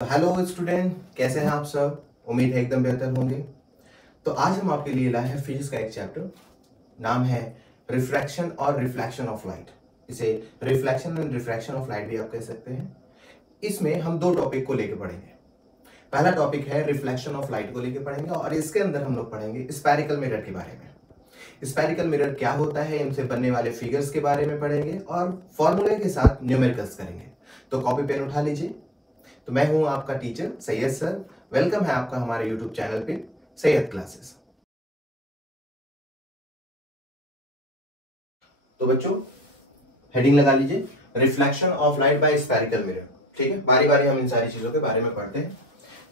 Hello student, कैसे हैं आप सब। उम्मीद है एकदम बेहतर होंगे। तो आज हम आपके लिए लाए हैं फिजिक्स का एक चैप्टर, नाम है रिफ्रैक्शन और रिफ्लेक्शन ऑफ लाइट। इसे reflection and refraction of light भी आप कह सकते हैं। इसमें हम दो टॉपिक को लेकर पढ़ेंगे। पहला टॉपिक है रिफ्लेक्शन ऑफ लाइट को लेकर पढ़ेंगे और इसके अंदर हम लोग पढ़ेंगे स्फेरिकल मिरर के बारे में। स्फेरिकल मिरर क्या होता है, इनसे बनने वाले फिगर्स के बारे में पढ़ेंगे और फॉर्मूले के साथ न्यूमेरिकल्स करेंगे। तो कॉपी पेन उठा लीजिए। तो मैं हूं आपका टीचर सैयद सर। वेलकम है आपका हमारे यूट्यूब चैनल पे सैयद क्लासेस। तो बच्चों हेडिंग लगा लीजिए, reflection of light by spherical mirror. ठीक है, बारी बारी हम इन सारी चीजों के बारे में पढ़ते हैं।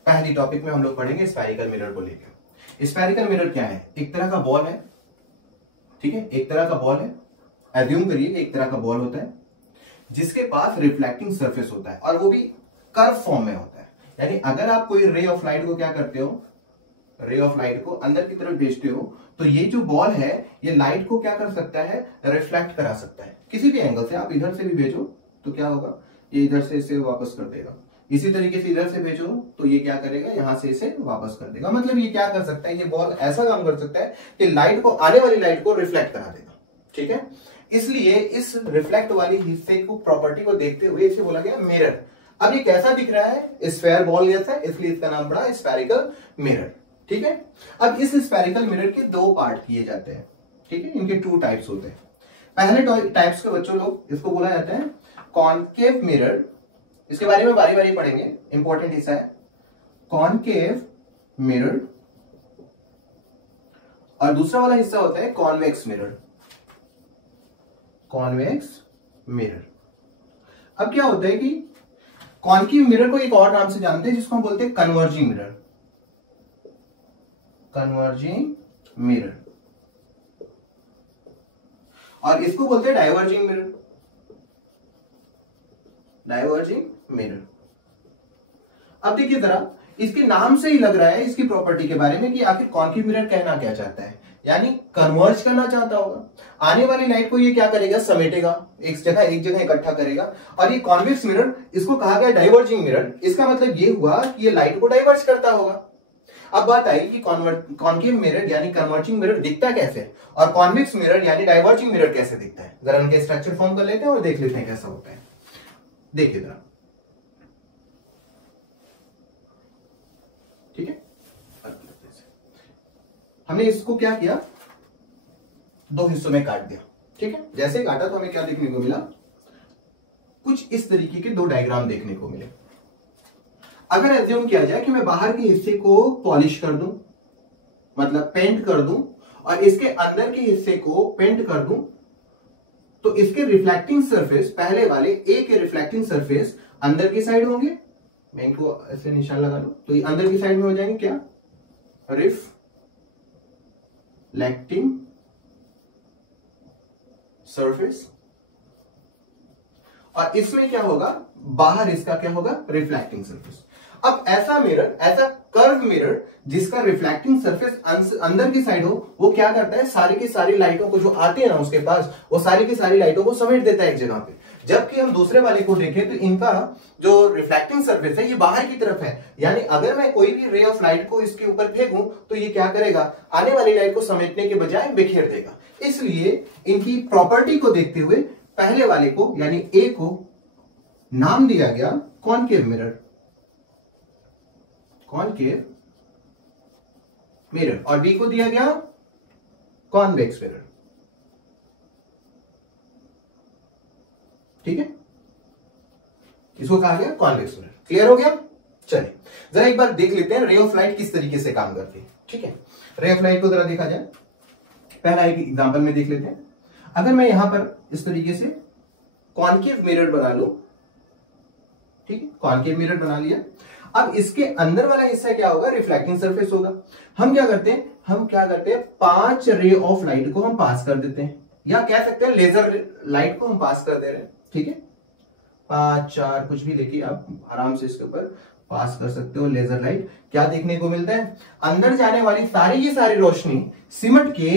पहली टॉपिक में हम लोग पढ़ेंगे स्फेरिकल मिरर को लेकर। स्फेरिकल मिरर क्या है? एक तरह का बॉल है। ठीक है, एक तरह का बॉल है। एज्यूम करिए एक तरह का बॉल होता है जिसके पास रिफ्लेक्टिंग सरफेस होता है और वो भी कर्व फॉर्म में होता है। यानी अगर आप कोई रे ऑफ लाइट को क्या करते हो, रे ऑफ लाइट को अंदर की तरफ भेजते हो तो ये जो बॉल है ये लाइट को क्या कर सकता है, रिफ्लेक्ट करा सकता है किसी भी एंगल से। आप इधर से भी भेजो तो क्या होगा, ये इधर से इसे वापस कर देगा। इसी तरीके से इधर से भेजो तो ये क्या करेगा, यहां से इसे वापस कर देगा। मतलब ये क्या कर सकता है, ये बॉल ऐसा काम कर सकता है कि लाइट को, आने वाली लाइट को रिफ्लेक्ट करा देगा। ठीक है, इसलिए इस रिफ्लेक्ट वाली हिस्से को, प्रॉपर्टी को देखते हुए इसे बोला गया मिरर। अब ये कैसा दिख रहा है, स्फेयर बॉल जैसा, इसलिए इसका नाम पड़ा स्फेरिकल मिरर। ठीक है, अब इस स्फेरिकल मिरर के दो पार्ट किए जाते हैं। ठीक है, इनके टू टाइप्स होते हैं। पहले टाइप्स के बच्चों लोग इसको बोला जाता है कॉनकेव मिरर। इसके बारे में बारी बारी पढ़ेंगे, इंपॉर्टेंट हिस्सा है कॉनकेव मिरर। और दूसरा वाला हिस्सा होता है कॉन्वेक्स मिरर। Convex mirror. अब क्या होता है कि कॉनकेव मिरर को एक और नाम से जानते हैं जिसको हम बोलते हैं कन्वर्जिंग मिरर। Converging mirror. और इसको बोलते हैं डाइवर्जिंग मिरर। Diverging mirror. अब देखिए जरा, इसके नाम से ही लग रहा है इसकी प्रॉपर्टी के बारे में कि आखिर कॉनकेव मिरर कहना क्या चाहता है। यानी कन्वर्ज करना चाहता होगा। आने वाली लाइट को ये क्या करेगा, समेटेगा, एक जगह इकट्ठा करेगा। और ये कॉन्वेक्स मिरर, इसको कहा गया डाइवर्जिंग मिरर। इसका मतलब ये हुआ कि ये लाइट को डाइवर्ज करता होगा। अब बात आई कि कॉनकेव मिरर यानी कन्वर्जिंग मिरर दिखता कैसे और कॉन्वेक्स मिरर यानी डाइवर्जिंग मिरर कैसे दिखता है। जरा उनके स्ट्रक्चर फॉर्म कर लेते हैं और देख लेते हैं कैसा होता है। देखिए जरा, ठीक है, हमने इसको क्या किया, दो हिस्सों में काट दिया। ठीक है, जैसे काटा तो हमें क्या देखने को मिला, कुछ इस तरीके के दो डायग्राम देखने को मिले। अगर एज्यूम किया जाए कि मैं बाहर के हिस्से को पॉलिश कर दूं, मतलब पेंट कर दूं, और इसके अंदर के हिस्से को पेंट कर दूं, तो इसके रिफ्लेक्टिंग सरफेस, पहले वाले ए के रिफ्लेक्टिंग सरफेस अंदर की साइड होंगे। मैं इनको ऐसे निशान लगा दूं तो ये अंदर की साइड में हो जाएंगे क्या, रिफ्लेक्टिंग सरफेस। और इसमें क्या होगा, बाहर इसका क्या होगा, रिफ्लेक्टिंग सरफेस। अब ऐसा मिरर, ऐसा कर्व मिरर जिसका रिफ्लेक्टिंग सरफेस अंदर की साइड हो, वो क्या करता है, सारी की सारी लाइटों को जो आती है ना उसके पास, वो सारी की सारी लाइटों को समेट देता है एक जगह पे। जबकि हम दूसरे वाले को देखें तो इनका जो रिफ्लेक्टिंग सरफेस है ये बाहर की तरफ है। यानी अगर मैं कोई भी रे ऑफ लाइट को इसके ऊपर फेंकूं तो ये क्या करेगा, आने वाली लाइट को समेटने के बजाय बिखेर देगा। इसलिए इनकी प्रॉपर्टी को देखते हुए पहले वाले को यानी ए को नाम दिया गया कॉनकेव मिरर। Concave mirror. और बी को दिया गया कॉन्वेक्स मिरर। ठीक है, इसको कहा गया कॉन्वेक्स मिरर। क्लियर हो गया। चलिए जरा एक बार देख लेते हैं रे ऑफ लाइट किस तरीके से काम करती है। ठीक है, रे ऑफ लाइट को जरा देखा जाए, पहला एक एग्जांपल में देख लेते हैं। अगर मैं यहां पर इस तरीके से कॉनकेव मिरर बना लूं, ठीक है, कॉनकेव मिरर बना लिया। अब इसके अंदर वाला हिस्सा क्या होगा, रिफ्लेक्टिंग सरफेस होगा। हम क्या करते हैं 5 रे ऑफ लाइट को हम पास कर देते हैं, या कह सकते हैं लेजर लाइट को हम पास कर दे रहे हैं। ठीक है, 5 4 कुछ भी लेके आप आराम से इसके ऊपर पास कर सकते हो लेजर लाइट। क्या देखने को मिलता है, अंदर जाने वाली सारी की सारी रोशनी सिमट के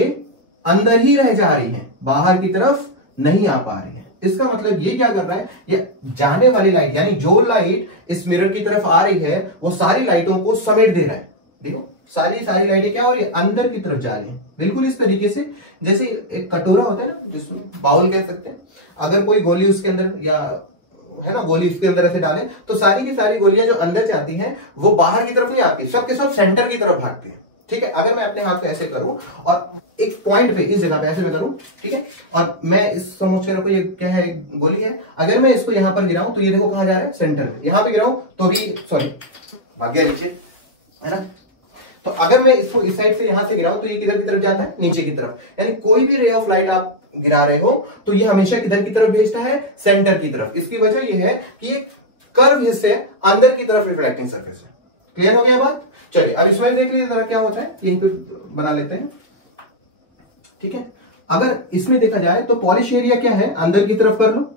अंदर ही रह जा रही है, बाहर की तरफ नहीं आ पा रही है। इसका मतलब ये क्या कर रहा है, ये जाने वाली लाइट यानी जो लाइट इस मिरर की तरफ आ रही है वो सारी लाइटों को समेट दे रहा है। देखो सारी लाइटें क्या हो रही है, अंदर की तरफ जा रही है, बिल्कुल इस तरीके से जैसे एक कटोरा होता है ना, जिसमें बाउल कह सकते हैं, अगर कोई गोली उसके अंदर या है ना गोली इसके अंदर ऐसे डाले तो सारी की सारी गोलियां जो अंदर जाती हैं वो बाहर की तरफ नहीं आती, सब के सब सेंटर की तरफ भागती है। ठीक है, अगर मैं अपने हाथ को ऐसे करूं और एक पॉइंट पे इस जगह पे ऐसे मैं करूं, ठीक है, और मैं इस समझ के रखो ये क्या है, गोली है, अगर मैं इसको यहां पर गिराऊं तो ये देखो कहां जा रहा है, सेंटर में, यहां पे गिराऊं तो भी सॉरी भाग गया नीचे, है ना। तो अगर मैं इसको इस साइड से यहां से गिराऊं तो ये किधर की तरफ जाता है, नीचे की तरफ। यानी कोई भी रे ऑफ लाइट आप गिरा रहे हो तो ये हमेशा किधर की तरफ भेजता है, सेंटर की तरफ। इसकी वजह ये है कि ये कर्व हिस्से अंदर की तरफ रिफ्लेक्टिंग सरफेस है। क्लियर हो गया बात? चलिए अब इसमें देख लीजिए जरा क्या होता है, यहीं पे बना लेते हैं। ठीक है, अगर इसमें देखा जाए तो पॉलिश एरिया क्या है, अंदर की तरफ कर लो,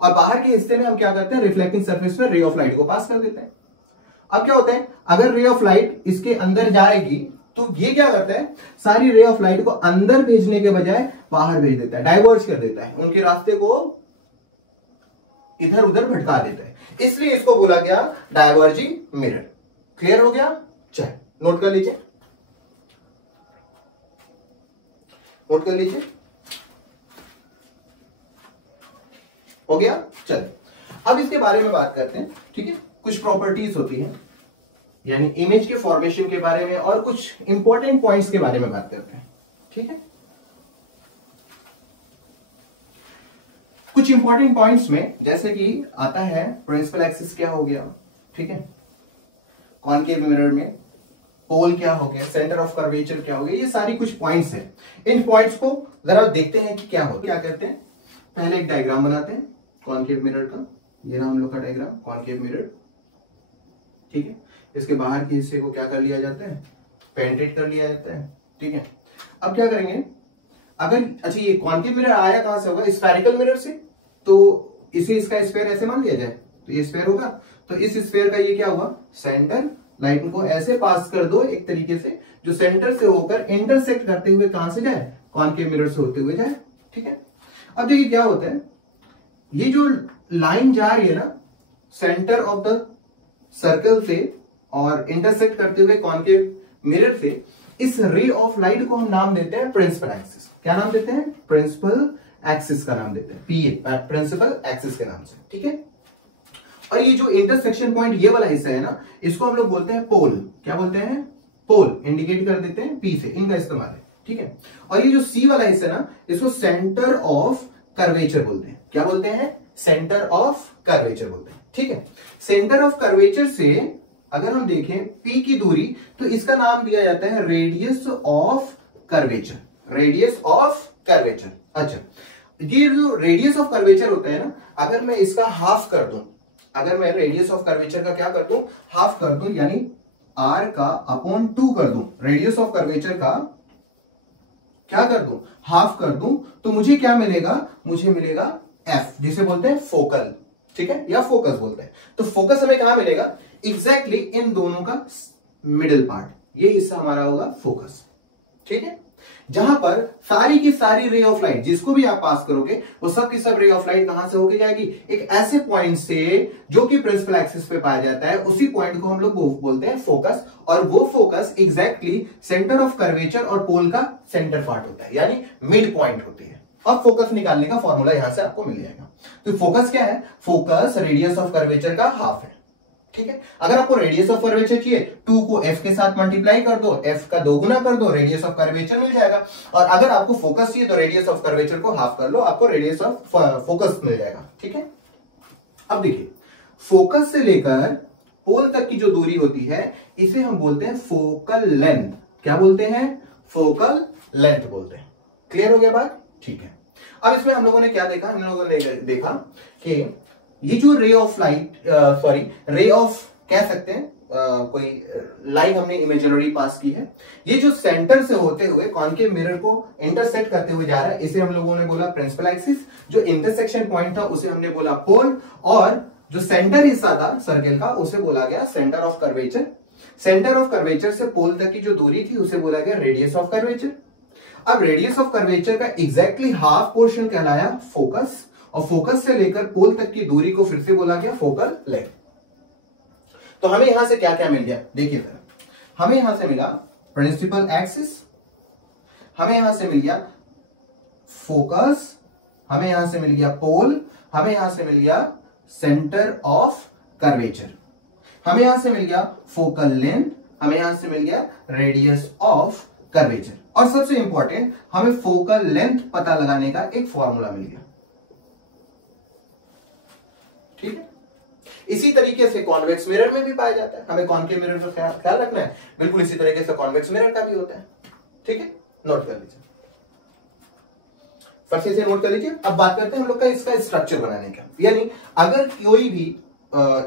और बाहर के हिस्से में हम क्या करते हैं, रिफ्लेक्टिंग सरफेस में रे ऑफ लाइट को पास कर देते हैं। अब क्या होता है, अगर रे ऑफ लाइट इसके अंदर जाएगी तो ये क्या करता है, सारी रे ऑफ लाइट को अंदर भेजने के बजाय बाहर भेज देता है, डाइवर्ज कर देता है, उनके रास्ते को इधर उधर भटका देता है, इसलिए इसको बोला गया डाइवर्जिंग मिरर। क्लियर हो गया? चल नोट कर लीजिए, नोट कर लीजिए, हो गया। चल अब इसके बारे में बात करते हैं। ठीक है, कुछ प्रॉपर्टीज होती हैं, यानी इमेज के फॉर्मेशन के बारे में और कुछ इंपॉर्टेंट पॉइंट्स के बारे में बात करते हैं। ठीक है, कुछ इंपॉर्टेंट पॉइंट्स में जैसे कि आता है प्रिंसिपल एक्सिस क्या हो गया, ठीक है, कॉनकेव मिरर में पोल क्या हो गया, सेंटर ऑफ कर्वेचर क्या हो गया, ये सारी कुछ पॉइंट्स हैं। इन पॉइंट्स को जरा देखते हैं कि क्या हो, क्या कहते हैं। पहले एक डायग्राम बनाते हैं कॉनकेव मिरर का, ये रहा हम लोग का डायग्राम कॉनकेव मिरर। ठीक है, इसके बाहर के हिस्से को क्या कर लिया जाता है, पेंटेड कर लिया जाता है। ठीक है, अब क्या करेंगे, अगर अच्छा ये कॉनकेव मिरर आया कहां से होगा, स्फेरिकल मिरर से, तो इसे इसका स्फेयर ऐसे मान लिया जाए तो ये स्फेयर होगा, तो इस स्फेयर का ये क्या हुआ, सेंटर, लाइट को ऐसे पास कर दो एक तरीके से जो सेंटर से होकर इंटरसेक्ट करते हुए कहां से जाए, कॉनकेव मिरर से होते हुए जाए। ठीक है, अब देखिए क्या होता है, ये जो लाइन जा रही है ना सेंटर ऑफ द सर्कल से और इंटरसेक्ट करते हुए कॉनकेव मिरर से, इस रे ऑफ लाइट को हम नाम देते हैं प्रिंसिपल एक्सिस। क्या नाम देते हैं, प्रिंसिपल एक्सिस का नाम देते हैं, पीए, प्रिंसिपल एक्सिस के नाम से। ठीक है, और ये जो इंटरसेक्शन पॉइंट ये वाला हिस्सा है ना, इसको हम लोग बोलते हैं पोल। क्या बोलते हैं, पोल, इंडिकेट कर देते हैं पी से, इनका इस्तेमाल है। ठीक है, और ये जो सी वाला हिस्सा है ना, इसको सेंटर ऑफ कर्वेचर बोलते हैं। क्या बोलते हैं, सेंटर ऑफ कर्वेचर बोलते हैं। ठीक है, सेंटर ऑफ कर्वेचर से अगर हम देखें पी की दूरी, तो इसका नाम दिया जाता है radius of curvature, radius of curvature. अच्छा, ये जो रेडियस ऑफ कर्वेचर होता है ना, अगर मैं इसका हाफ कर दूं, अगर मैं रेडियस ऑफ कर्वेचर का क्या कर दूं, हाफ कर दूं, यानी r का अपॉन 2 कर दूं, रेडियस ऑफ कर्वेचर का क्या कर दूं, हाफ कर दूं, तो मुझे क्या मिलेगा, मुझे मिलेगा f, जिसे बोलते हैं फोकल। ठीक है, या फोकस बोलते हैं। तो फोकस हमें कहां मिलेगा, एग्जैक्टली इन दोनों का मिडिल पार्ट, ये हिस्सा हमारा होगा फोकस। ठीक है, जहां पर सारी की सारी रे ऑफ लाइट जिसको भी आप पास करोगे वो सब की सब रे ऑफ लाइट कहां से होके जाएगी, एक ऐसे पॉइंट से जो कि प्रिंसिपल एक्सिस पे पाया जाता है, उसी पॉइंट को हम लोग बोलते हैं फोकस, और वो focus exactly centre of curvature और पोल का सेंटर पार्ट होता है, यानी मिड पॉइंट होती है। अब फोकस निकालने का फॉर्मूला यहां से आपको मिल जाएगा। तो फोकस क्या है, फोकस रेडियस ऑफ कर्वेचर का हाफ है। ठीक है, अगर आपको रेडियस ऑफ कर्वेचर चाहिए, 2 को f के साथ मल्टीप्लाई कर दो, f का 2 गुना कर दो, रेडियस ऑफ कर्वेचर मिल जाएगा। और अगर आपको फोकस चाहिए तो रेडियस ऑफ कर्वेचर को हाफ कर लो, आपको रेडियस ऑफ फोकस मिल जाएगा। ठीक है, अब देखिए फोकस से लेकर पोल तक की जो दूरी होती है, इसे हम बोलते हैं फोकल लेंथ। क्या बोलते हैं, फोकल लेंथ बोलते हैं। क्लियर हो गया बात? ठीक है, अब इसमें हम लोगों ने क्या देखा, हम लोगों ने देखा कि ये जो रे of light, sorry ray of कह सकते हैं, कोई लाइन हमने इमेजिनरी पास की है, ये जो सेंटर से होते हुए कॉनकेव मिरर को इंटरसेक्ट करते हुए जा रहा है, इसे हम लोगों ने बोला प्रिंसिपल एक्सिस। जो इंटरसेक्शन पॉइंट था उसे हमने बोला पोल, और जो सेंटर हिस्सा था सर्कल का उसे बोला गया centre of curvature. Centre of curvature से पोल तक की जो दूरी थी उसे बोला गया रेडियस ऑफ कर्वेचर। अब रेडियस ऑफ कर्वेचर का एग्जैक्टली हाफ पोर्शन कहलाया फोकस, और फोकस से लेकर पोल तक की दूरी को फिर से बोला गया फोकल लेंथ। तो हमें यहां से क्या क्या मिल गया, देखिए जरा, हमें यहां से मिला प्रिंसिपल एक्सिस, हमें यहां से मिल गया फोकस, हमें यहां से मिल गया पोल, हमें यहां से मिल गया सेंटर ऑफ कर्वेचर, हमें यहां से मिल गया फोकल लेंथ, हमें यहां से मिल गया रेडियस ऑफ कर्वेचर, और सबसे इंपॉर्टेंट हमें फोकल लेंथ पता लगाने का एक फॉर्मूला मिल गया। ठीक है, इसी तरीके से कॉन्वेक्स मिरर में भी पाया जाता है, हमें कॉनकेव मिरर का ख्याल रखना है, बिल्कुल इसी तरीके से कॉन्वेक्स मिरर का भी होता है। ठीक है, नोट कर लीजिए, फर्स्ट से नोट कर लीजिए। अब बात करते हैं हम लोग का इसका स्ट्रक्चर बनाने का, यानी अगर कोई भी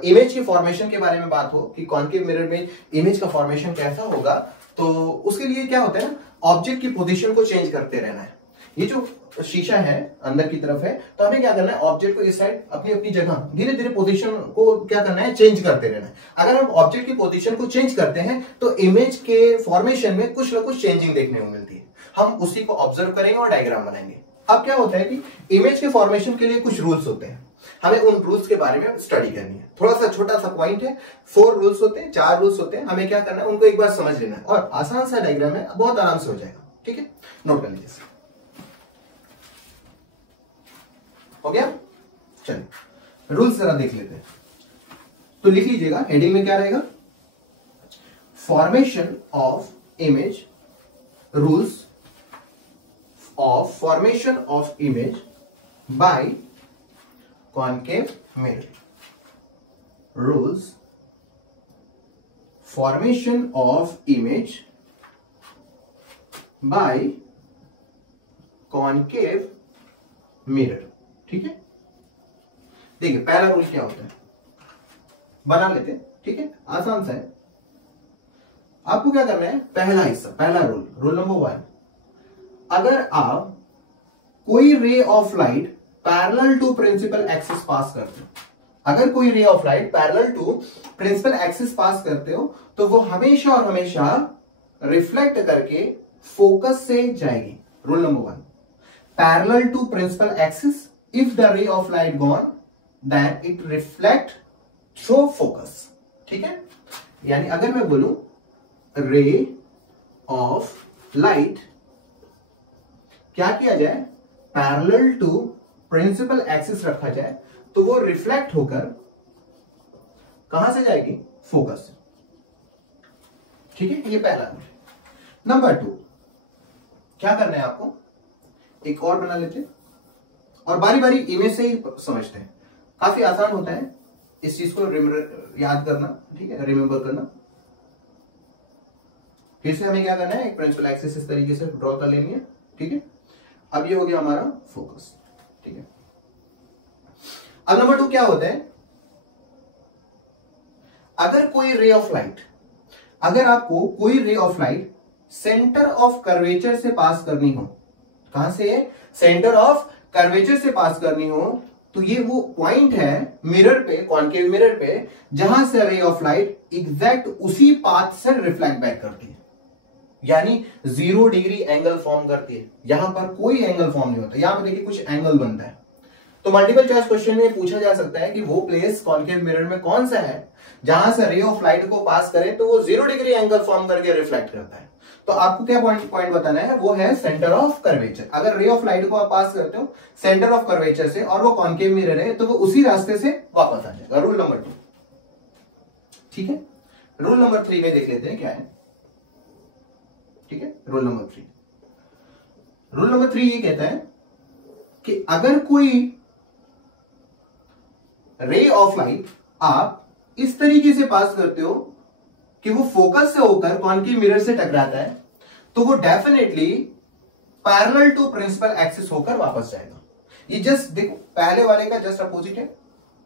इमेज की फॉर्मेशन के बारे में बात हो कि कॉनकेव मिरर में इमेज का फॉर्मेशन कैसा होगा, तो उसके लिए क्या होता है ना, ऑब्जेक्ट की पोजीशन को चेंज करते रहना है। ये जो शीशा है अंदर की तरफ है, तो हमें क्या करना है, ऑब्जेक्ट को इस साइड अपनी अपनी जगह धीरे धीरे पोजीशन को क्या करना है, चेंज करते रहना है। अगर हम ऑब्जेक्ट की पोजीशन को चेंज करते हैं तो इमेज के फॉर्मेशन में कुछ ना कुछ चेंजिंग देखने को मिलती है, हम उसी को ऑब्जर्व करेंगे और डायग्राम बनाएंगे। अब क्या होता है कि इमेज के फॉर्मेशन के लिए कुछ रूल्स होते हैं, हमें उन रूल्स के बारे में स्टडी करनी है। थोड़ा सा छोटा सा पॉइंट है, 4 रूल्स होते हैं, 4 रूल्स होते हैं, हमें क्या करना है, उनको एक बार समझ लेना है, और आसान सा डायग्राम है, बहुत आराम से हो जाएगा। ठीक है, नोट कर लीजिए, हो गया। चलिए रूल्स जरा देख लेते हैं, तो लिख लीजिएगा, हेडिंग में क्या रहेगा, formation of image, rules of formation of image by concave mirror, rules formation of image by concave mirror। ठीक है, देखिए पहला रूल क्या होता है, बना लेते हैं। ठीक है, आसान सा है, आपको क्या करना है, पहला हिस्सा, पहला रूल, रूल नंबर 1, अगर आप कोई ray of light parallel to principal axis pass करते हो, अगर कोई ray of light parallel to principal axis pass करते हो, तो वो हमेशा और हमेशा रिफ्लेक्ट करके फोकस से जाएगी। Rule number 1, parallel to principal axis, if the ray of light gone then it reflect through focus. ठीक है, यानी अगर मैं बोलूं रे ऑफ लाइट क्या किया जाए, पैरेलल टू प्रिंसिपल एक्सिस रखा जाए, तो वो रिफ्लेक्ट होकर कहां से जाएगी, फोकस से। ठीक है, ये पहला रूल। नंबर 2, क्या करना है आपको, एक और बना लेते हैं और बारी बारी इमेज से ही समझते हैं, काफी आसान होता है इस चीज को याद करना। ठीक है, रिमेंबर करना। फिर से हमें क्या करना है, एक प्रिंसिपल एक्सिस इस तरीके से ड्रॉ कर लेनी है। ठीक है, अब ये हो गया हमारा फोकस। ठीक है, अब नंबर 2 क्या होता है, अगर कोई रे ऑफ लाइट, अगर आपको कोई ray of light centre of curvature से पास करनी हो, कहां से, सेंटर ऑफ कर्वेचर से पास करनी हो, तो ये वो पॉइंट है मिरर पे, कॉनकेव मिरर पे, जहां से रे ऑफ लाइट एग्जैक्ट उसी पाथ से रिफ्लेक्ट बैक करती है, यानी 0 डिग्री एंगल फॉर्म करती है। यहां पर कोई एंगल फॉर्म नहीं होता, यहां पर देखिए कुछ एंगल बनता है। तो मल्टीपल चॉइस क्वेश्चन में पूछा जा सकता है कि वो प्लेस कॉनकेव मिरर में कौन सा है जहां से रे ऑफ लाइट को पास करे तो वो 0 डिग्री एंगल फॉर्म करके रिफ्लेक्ट करता है। तो आपको क्या पॉइंट बताना है, वो है सेंटर ऑफ कर्वेचर। अगर रे ऑफ लाइट को आप पास करते हो सेंटर ऑफ कर्वेचर से और वो कॉनकेव मिरर है, तो वो उसी रास्ते से वापस आ जाएगा। Rule number 2। ठीक है, रूल नंबर 3 में देख लेते हैं क्या है। ठीक है, रूल नंबर 3, रूल नंबर 3 ये कहता है कि अगर कोई रे ऑफ लाइट आप इस तरीके से पास करते हो कि वो फोकस से होकर कॉनकेव मिरर से टकराता है, तो वो definitely parallel to principal axis होकर वापस जाएगा। ये जस्ट देखो, पहले वाले का जस्ट अपोजिट है,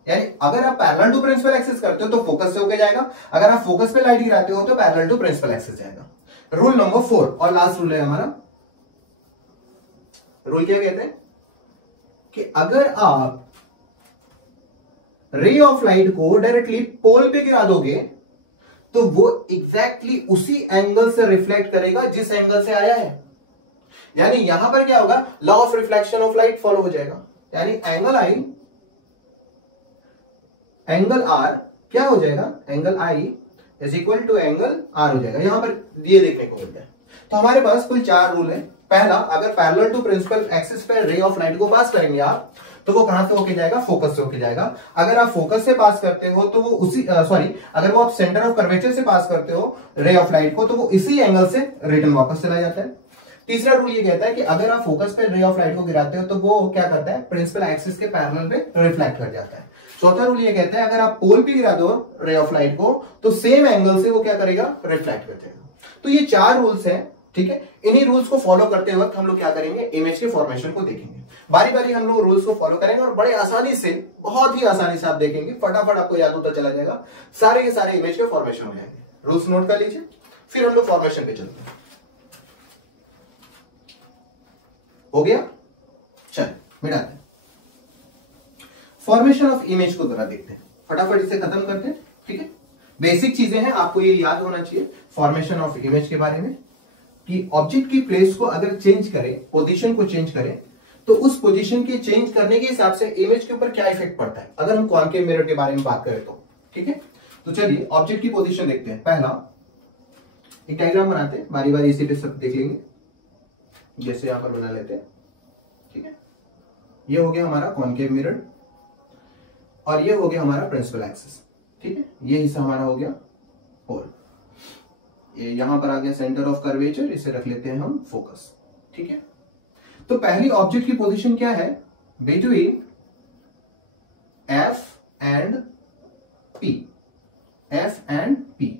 यानी अगर आप पैरेलल टू प्रिंसिपल एक्सिस करते हो तो फोकस से होकर जाएगा, अगर आप फोकस पे लाइट गिराते हो तो पैरेलल टू प्रिंसिपल एक्सिस जाएगा। रूल नंबर 4 और लास्ट रूल है हमारा। रूल क्या कहते हैं कि अगर आप रे ऑफ लाइट को डायरेक्टली पोल पे गिरा दोगे तो वो एग्जैक्टली उसी एंगल से रिफ्लेक्ट करेगा जिस एंगल से आया है। यानी यहां पर क्या होगा, law of reflection of light follow हो जाएगा। यानी एंगल आर क्या हो जाएगा, angle i is equal to angle r हो जाएगा। यहां पर ये देखने को मिलता है। तो हमारे पास कुल 4 रूल है। पहला, अगर पैरेलल टू प्रिंसिपल एक्सिस पे रे ऑफ लाइट को पास करेंगे आप, तो वो कहां से होके जाएगा, फोकस से होके जाएगा। अगर आप फोकस से पास करते हो तो वो उसी अगर वो आप सेंटर ऑफ कर्वेचर से पास करते हो रे ऑफ लाइट को, तो वो इसी एंगल से रिटर्न वापस चला जाता है। तीसरा रूल ये कहता है कि अगर आप फोकस पे रे ऑफ लाइट को गिराते हो तो वो क्या करता है, प्रिंसिपल एक्सिस के पैरेलल पे रिफ्लेक्ट कर जाता है। चौथा रूल ये कहता है अगर आप पोल पे गिरा दो रे ऑफ लाइट को तो सेम एंगल से वो क्या करेगा, रिफ्लेक्ट कर जाएगा। तो ये 4 रूल्स हैं, ठीक है। इन्हीं रूल्स को फॉलो करते वक्त हम लोग क्या करेंगे, इमेज के फॉर्मेशन को देखेंगे। बारी बारी हम लोग रूल्स को फॉलो करेंगे और बड़े आसानी से, बहुत ही आसानी से आप देखेंगे, फटाफट आपको याद होता चला जाएगा, सारे के सारे इमेज के फॉर्मेशन हो जाएंगे। रूल्स नोट कर लीजिए, फिर हम लोग फॉर्मेशन पे चलते हैं। हो गया, चल मिटाते हैं। फॉर्मेशन ऑफ इमेज को जरा देखते हैं, फटाफट इसे खत्म करते हैं, ठीक है। बेसिक चीजें हैं, आपको ये याद होना चाहिए फॉर्मेशन ऑफ इमेज के बारे में, कि ऑब्जेक्ट की प्लेस को अगर चेंज करें, पोजीशन को चेंज करें, तो उस पोजीशन के चेंज करने के हिसाब से इमेज के ऊपर क्या इफेक्ट पड़ता है, अगर हम कॉनकेव मिरर के बारे में बात करें तो, ठीक है। तो चलिए ऑब्जेक्ट की पोजीशन देखते हैं। पहला एक डायग्राम बनाते हैं, बारी बारी इसी पे सब देख लेंगे। जैसे यहां पर बना लेते हैं, ठीक है। ये हो गया हमारा कॉनकेव मिरर और ये हो गया हमारा प्रिंसिपल एक्सिस, ठीक है। ये हिस्सा हमारा हो गया पोल, ये यहां पर आ गया सेंटर ऑफ कर्वेचर, इसे रख लेते हैं हम फोकस, ठीक है। तो पहली ऑब्जेक्ट की पोजीशन क्या है, between F and P, F and P.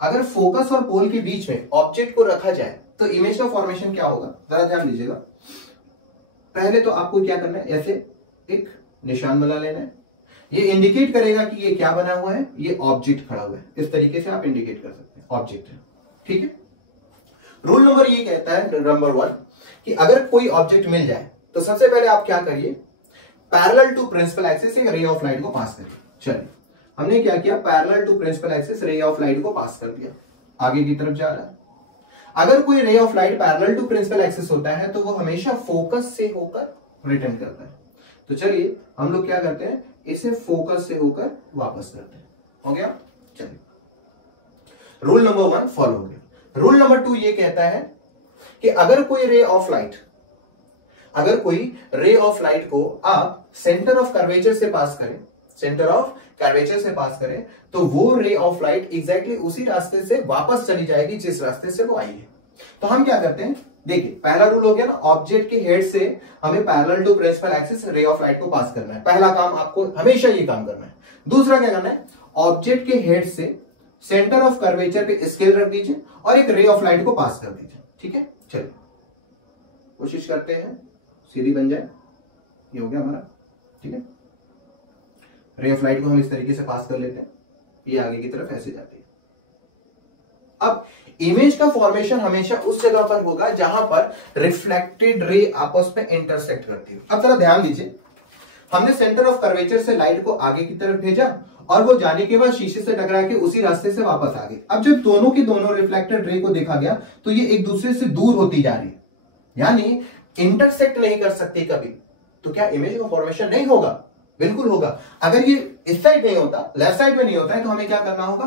अगर फोकस और पोल के बीच में ऑब्जेक्ट को रखा जाए तो इमेज का फॉर्मेशन क्या होगा, जरा ध्यान दीजिएगा। पहले तो आपको क्या करना है, ऐसे एक निशान बना लेना है, ये इंडिकेट करेगा कि ये क्या बना हुआ है, ये ऑब्जेक्ट खड़ा हुआ है। इस तरीके से आप इंडिकेट कर सकते हैं, ऑब्जेक्ट है, ठीक है। रूल नंबर ये कहता है, नंबर 1, कि अगर कोई ऑब्जेक्ट मिल जाए तो सबसे पहले आप क्या करिए, पैरेलल टू प्रिंसिपल एक्सिस एक रे ऑफ लाइट को पास करिए। चलिए हमने क्या किया, parallel to principal axis ray of light को पास कर दिया, आगे की तरफ जा रहा है। अगर कोई ray of light parallel to principal axis होता है तो वो हमेशा फोकस से होकर रिटर्न करता है। तो चलिए हम लोग क्या करते हैं, इसे फोकस से होकर वापस करते हैं। हो गया, चलिए रूल नंबर 1 फॉलो हो गया। रूल नंबर 2 ये कहता है कि अगर कोई रे ऑफ लाइट को आप सेंटर ऑफ कर्वेचर से पास करें, सेंटर ऑफ कर्वेचर से पास करें, तो वो रे ऑफ लाइट एग्जैक्टली उसी रास्ते से वापस चली जाएगी जिस रास्ते से वो आई है। तो हम क्या करते हैं, देखिए पहला रूल हो गया ना, ऑब्जेक्ट के हेड से हमें parallel to principal axis ray of light को पास करना है। पहला काम आपको हमेशा ये काम करना है। दूसरा क्या करना है, ऑब्जेक्ट के हेड से सेंटर ऑफ कर्वेचर पे स्केल रख दीजिए और एक रे ऑफ लाइट को पास कर दीजिए, ठीक है। चलिए कोशिश करते हैं सीधी बन जाए, ये हो गया हमारा, ठीक है। रे ऑफ लाइट को हम इस तरीके से पास कर लेते हैं, ये आगे की तरफ ऐसे जाती है। अब इमेज का फॉर्मेशन हमेशा उस जगह पर होगा जहां पर रिफ्लेक्टेड रे आपस में इंटरसेक्ट करती है। अब जरा ध्यान दीजिए, हमने सेंटर ऑफ कर्वेचर से लाइट को आगे की तरफ भेजा और वो जाने के बाद शीशे से टकरा के उसी रास्ते से वापस आ गई। अब जब दोनों के दोनों रिफ्लेक्टेड रे को देखा गया तो ये एक दूसरे से दूर होती जा रही है, यानी इंटरसेक्ट नहीं कर सकती कभी। तो क्या इमेज का फॉर्मेशन नहीं होगा? बिल्कुल होगा। अगर ये इस साइड नहीं होता, लेफ्ट साइड में नहीं होता है, तो हमें क्या करना होगा,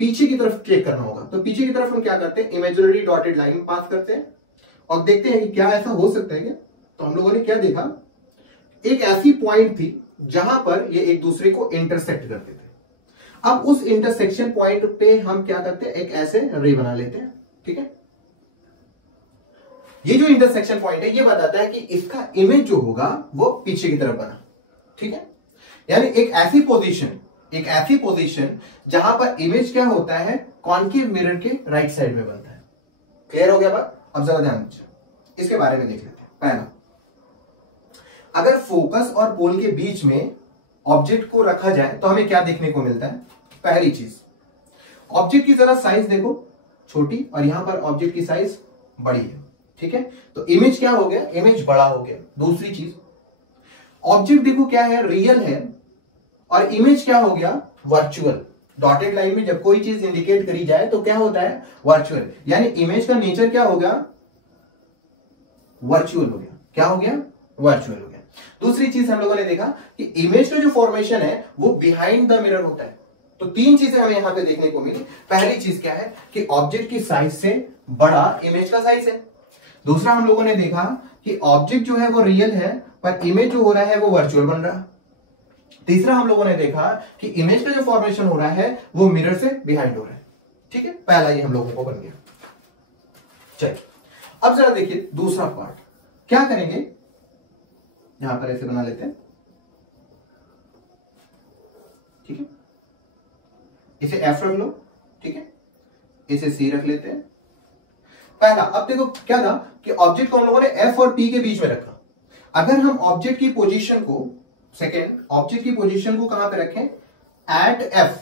पीछे की तरफ ट्रेक करना होगा। तो पीछे की तरफ हम क्या करते हैं, इमेजिनरी डॉटेड लाइन पास करते हैं और देखते हैं कि क्या ऐसा हो सकता है क्या। तो हम लोगों ने क्या देखा, एक ऐसी पॉइंट थी जहां पर ये एक दूसरे को इंटरसेक्ट करते थे। अब उस इंटरसेक्शन पॉइंट पे हम क्या करते हैं, एक ऐसे रे बना लेते हैं, ठीक है। ये जो इंटरसेक्शन पॉइंट है ये बताता है कि इसका इमेज जो होगा वो पीछे की तरफ बना, ठीक है। यानी एक ऐसी पोजीशन जहां पर इमेज क्या होता है, कॉनकेव मिरर के राइट साइड में बनता है। क्लियर हो गया बात? अब जरा ध्यान दीजिए, इसके बारे में देख लेते हैं। पहला, अगर फोकस और पोल के बीच में ऑब्जेक्ट को रखा जाए तो हमें क्या देखने को मिलता है। पहली चीज, ऑब्जेक्ट की जरा साइज देखो, छोटी, और यहां पर ऑब्जेक्ट की साइज बड़ी है, ठीक है। तो इमेज क्या हो गया, इमेज बड़ा हो गया। दूसरी चीज, ऑब्जेक्ट देखो क्या है, रियल है, और इमेज क्या हो गया, वर्चुअल। डॉटेड लाइन में जब कोई चीज इंडिकेट करी जाए तो क्या होता है, वर्चुअल। यानी इमेज का नेचर क्या हो गया, वर्चुअल हो गया। क्या हो गया, वर्चुअल हो गया। दूसरी चीज हम लोगों ने देखा कि इमेज का जो फॉर्मेशन है वो बिहाइंड द मिरर होता है। तो तीन चीजें हमें यहां पे देखने को मिली। पहली चीज क्या है कि ऑब्जेक्ट की साइज से बड़ा इमेज का साइज है। दूसरा हम लोगों ने देखा कि ऑब्जेक्ट जो है वो रियल है पर इमेज जो हो रहा है वो वर्चुअल बन रहा है। तीसरा हम लोगों ने देखा कि इमेज का जो फॉर्मेशन हो रहा है वो मिरर से बिहाइंड हो रहा है। ठीक है, पहला ये हम लोगों को बन गया। चलिए अब जरा देखिए दूसरा पार्ट क्या करेंगे। यहां पर ऐसे बना लेते हैं, ठीक है, इसे एफ रख लो, ठीक है, इसे सी रख लेते हैं। पहला, अब देखो क्या था कि ऑब्जेक्ट को हम लोगों ने एफ और पी के बीच में रखा। अगर हम ऑब्जेक्ट की पोजीशन को, सेकेंड, ऑब्जेक्ट की पोजीशन को कहां पे रखें, एट एफ,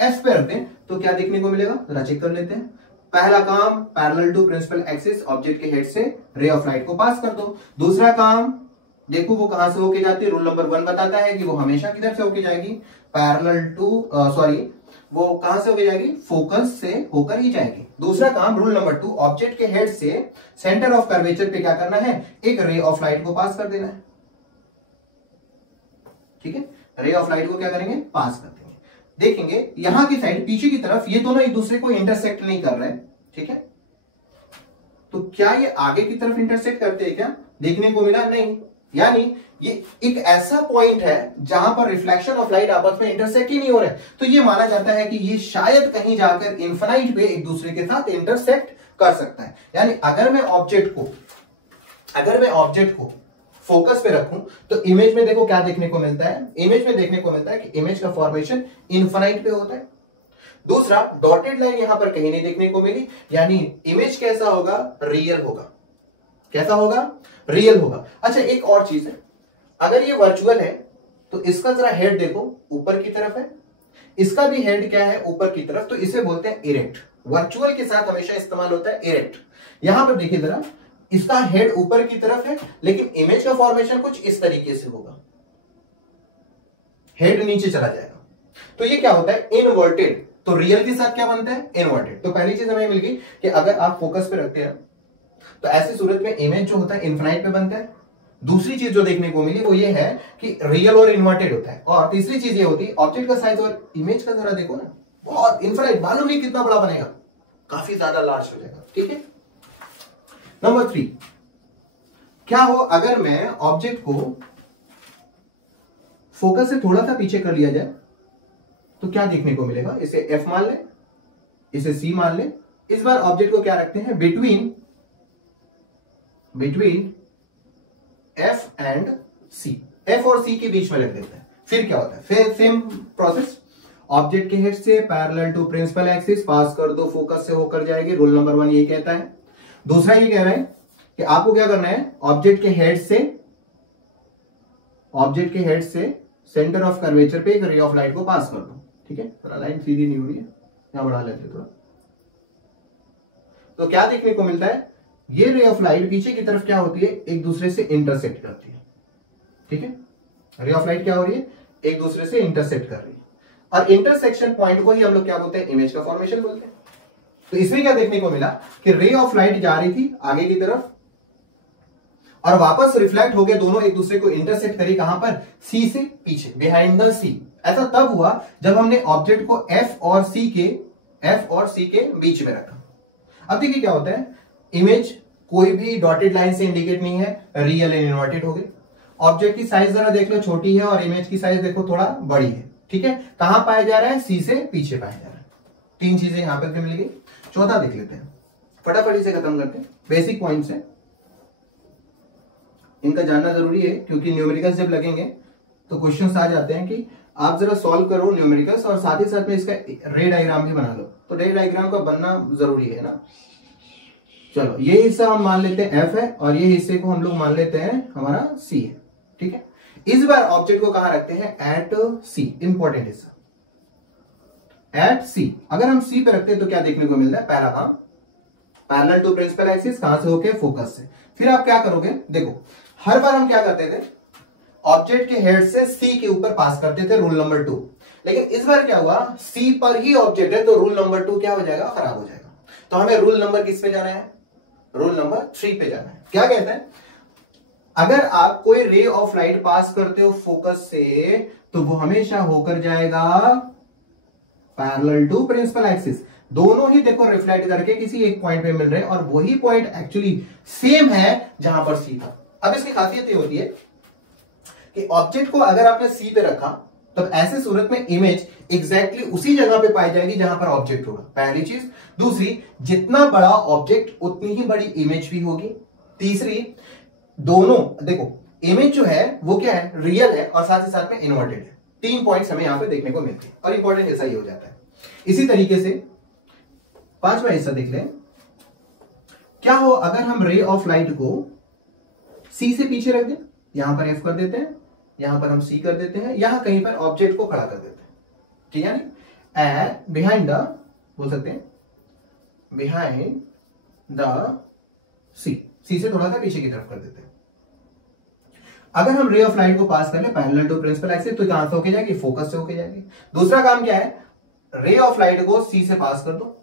एफ पे रख दें तो क्या देखने को मिलेगा, जरा चेक कर लेते हैं। पहला काम, parallel to principal axis object के हेड से रे ऑफ लाइट को पास कर दो। दूसरा काम देखो वो कहां से होके जाती है, रूल नंबर 1 बताता है कि वो हमेशा किधर से होके जाएगी, पैरेलल टू वो कहां से होके जाएगी, फोकस से होकर ही जाएगी। दूसरा काम, रूल नंबर 2, ऑब्जेक्ट के हेड से सेंटर ऑफ कर्वेचर पे क्या करना है, एक रे ऑफ लाइट को पास कर देना है। ठीक है, रे ऑफ लाइट को क्या करेंगे, पास कर देंगे। देखेंगे यहां की साइड, पीछे की तरफ, ये दोनों एक दूसरे को इंटरसेक्ट नहीं कर रहे हैं। ठीक है, तो क्या ये आगे की तरफ इंटरसेक्ट करते हैं क्या, देखने को मिला नहीं। यानी ये एक ऐसा पॉइंट है जहां पर रिफ्लेक्शन ऑफ लाइट आपस में इंटरसेक्ट ही नहीं हो रहे, तो ये माना जाता है कि ये शायद कहीं जाकर इन्फिनाइट पे एक दूसरे के साथ इंटरसेक्ट कर सकता है। यानी अगर मैं ऑब्जेक्ट को फोकस पे रखूं तो इमेज में देखो क्या देखने को मिलता है, इमेज में देखने को मिलता है कि इमेज का फॉर्मेशन इन्फिनाइट पे होता है। दूसरा, डॉटेड लाइन यहां पर कहीं नहीं देखने को मिली, यानी इमेज कैसा होगा, रियल होगा। कैसा होगा, रियल होगा। अच्छा एक और चीज है, अगर ये वर्चुअल है तो इसका जरा हेड देखो ऊपर की तरफ है, इसका भी हेड क्या है, ऊपर की तरफ, तो इसे बोलते हैं इरेक्ट। वर्चुअल के साथ हमेशा इस्तेमाल होता है इरेक्ट। यहां पर देखिए जरा, इसका हेड ऊपर की तरफ है लेकिन इमेज का फॉर्मेशन कुछ इस तरीके से होगा, हेड नीचे चला जाएगा, तो ये क्या होता है, इनवर्टेड। तो रियल के साथ क्या बनता है, इनवर्टेड। तो पहली चीज हमें मिल गई कि अगर आप फोकस पे रखते हैं तो ऐसी सूरत में इमेज जो होता है इन्फिनाइट पे बनता है। दूसरी चीज जो देखने को मिली वो ये है कि रियल और इन्वर्टेड होता है। और तीसरी चीज ये होती है, ऑब्जेक्ट का साइज और इमेज का जरा देखो ना, बहुत इन्फिनाइट, मालूम नहीं कितना बड़ा बनेगा, काफी ज्यादा लार्ज हो जाएगा। ठीक है, नंबर 3, क्या हो अगर मैं ऑब्जेक्ट को फोकस से थोड़ा सा पीछे कर लिया जाए तो क्या देखने को मिलेगा, इसे एफ मान ले, इसे सी मान ले। इस बार ऑब्जेक्ट को क्या रखते हैं, between F and C, F और सी के बीच में रख देते हैं। फिर क्या होता है, फिर सेम प्रोसेस, ऑब्जेक्ट के हेड से parallel to principal axis pass कर दो, फोकस से होकर जाएगी। रूल नंबर 1 ये कहता है। दूसरा ये कह रहा है कि आपको क्या करना है, ऑब्जेक्ट के हेड से सेंटर ऑफ कर्वेचर पे एक रे ऑफ लाइट को पास कर दो। ठीक है, थोड़ा लाइन सीधी नहीं हो रही है, यहां बढ़ा लेते थोड़ा। तो क्या देखने को मिलता है, ये रे ऑफ लाइट पीछे की तरफ क्या होती है, एक दूसरे से इंटरसेक्ट करती है। ठीक है, रे ऑफ लाइट क्या हो रही है, एक दूसरे से इंटरसेक्ट कर रही है। और इंटरसेक्शन पॉइंट को ही हम लोग क्या बोलते हैं, इमेज का फॉर्मेशन बोलते हैं। तो इसमें क्या देखने को मिला कि रे ऑफ लाइट जा रही थी आगे की तरफ और वापस रिफ्लेक्ट हो गए, दोनों एक दूसरे को इंटरसेक्ट करी, कहां पर, सी से पीछे, बिहाइंड द सी। ऐसा तब हुआ जब हमने ऑब्जेक्ट को एफ और सी के बीच में रखा। अब देखिए क्या होता है, इमेज कोई भी डॉटेड लाइन से इंडिकेट नहीं है, रियल एंड इन्वर्टेड हो गई। ऑब्जेक्ट की साइज जरा देख लो, छोटी है, और इमेज की साइज देखो थोड़ा बड़ी है। ठीक है, कहां पाया जा रहा है, सी से पीछे पाया जा रहा है। तीन चीजें यहां पर मिल गई। चौथा देख लेते हैं, फटाफट से खत्म करते हैं। बेसिक पॉइंट्स है, इनका जानना जरूरी है क्योंकि न्यूमेरिकल्स जब लगेंगे तो क्वेश्चंस आ जाते हैं कि आप जरा सॉल्व करो न्यूमेरिकल्स और साथ ही साथ में इसका रे डायग्राम भी बना लो। तो रे डायग्राम का बनना जरूरी है ना। चलो, ये हिस्सा हम मान लेते हैं एफ है और ये हिस्से को हम लोग मान लेते हैं हमारा सी है। ठीक है, इस बार ऑब्जेक्ट को कहां रखते हैं, एट सी, इंपॉर्टेंट हिस्सा, एट सी। अगर हम सी पे रखते हैं तो क्या देखने को मिलता है, पहला काम, पैरेलल टू प्रिंसिपल एक्सिस, कहां से होके, फोकस से। फिर आप क्या करोगे, देखो हर बार हम क्या करते थे, ऑब्जेक्ट के हेड से सी के ऊपर पास करते थे, रूल नंबर 2। लेकिन इस बार क्या हुआ, सी पर ही ऑब्जेक्ट है तो रूल नंबर 2 क्या हो जाएगा, खराब हो जाएगा। तो हमें रूल नंबर किस पे जाना है, रूल नंबर 3 पे जाना है। क्या कहते हैं, अगर आप कोई रे ऑफ लाइट पास करते हो फोकस से तो वो हमेशा होकर जाएगा पैरेलल टू प्रिंसिपल एक्सिस। दोनों ही देखो रिफ्लेक्ट करके किसी एक पॉइंट पे मिल रहे हैं और वही पॉइंट एक्चुअली सेम है जहां पर सी था। अब इसकी खासियत ये होती है कि ऑब्जेक्ट को अगर आपने सी पे रखा तब ऐसे सूरत में इमेज एग्जैक्टली उसी जगह पे पाई जाएगी जहां पर ऑब्जेक्ट होगा, पहली चीज। दूसरी, जितना बड़ा ऑब्जेक्ट उतनी ही बड़ी इमेज भी होगी। तीसरी, दोनों देखो इमेज जो है वो क्या है, रियल है और साथ ही साथ में इन्वर्टेड है। 3 पॉइंट्स हमें यहां पे देखने को मिलते हैं और इंपॉर्टेंट ऐसा ही हो जाता है। इसी तरीके से 5वां हिस्सा देख लें। क्या हो अगर हम रे ऑफ लाइट को सी से पीछे रख दें, यहां पर एफ कर देते हैं, यहां पर हम सी कर देते हैं, यहां कहीं पर ऑब्जेक्ट को खड़ा कर देते हैं, ठीक है ना, एंड बिहाइंड द, बोल सकते हैं बिहाइंड द सी से थोड़ा सा पीछे की तरफ कर देते हैं। अगर हम रे ऑफ लाइट को पास कर ले पैरेलल टू प्रिंसिपल एक्सिस तो कहां से होके जाएगी, फोकस से होके जाएगी। दूसरा काम क्या है, रे ऑफ लाइट को सी से पास कर दो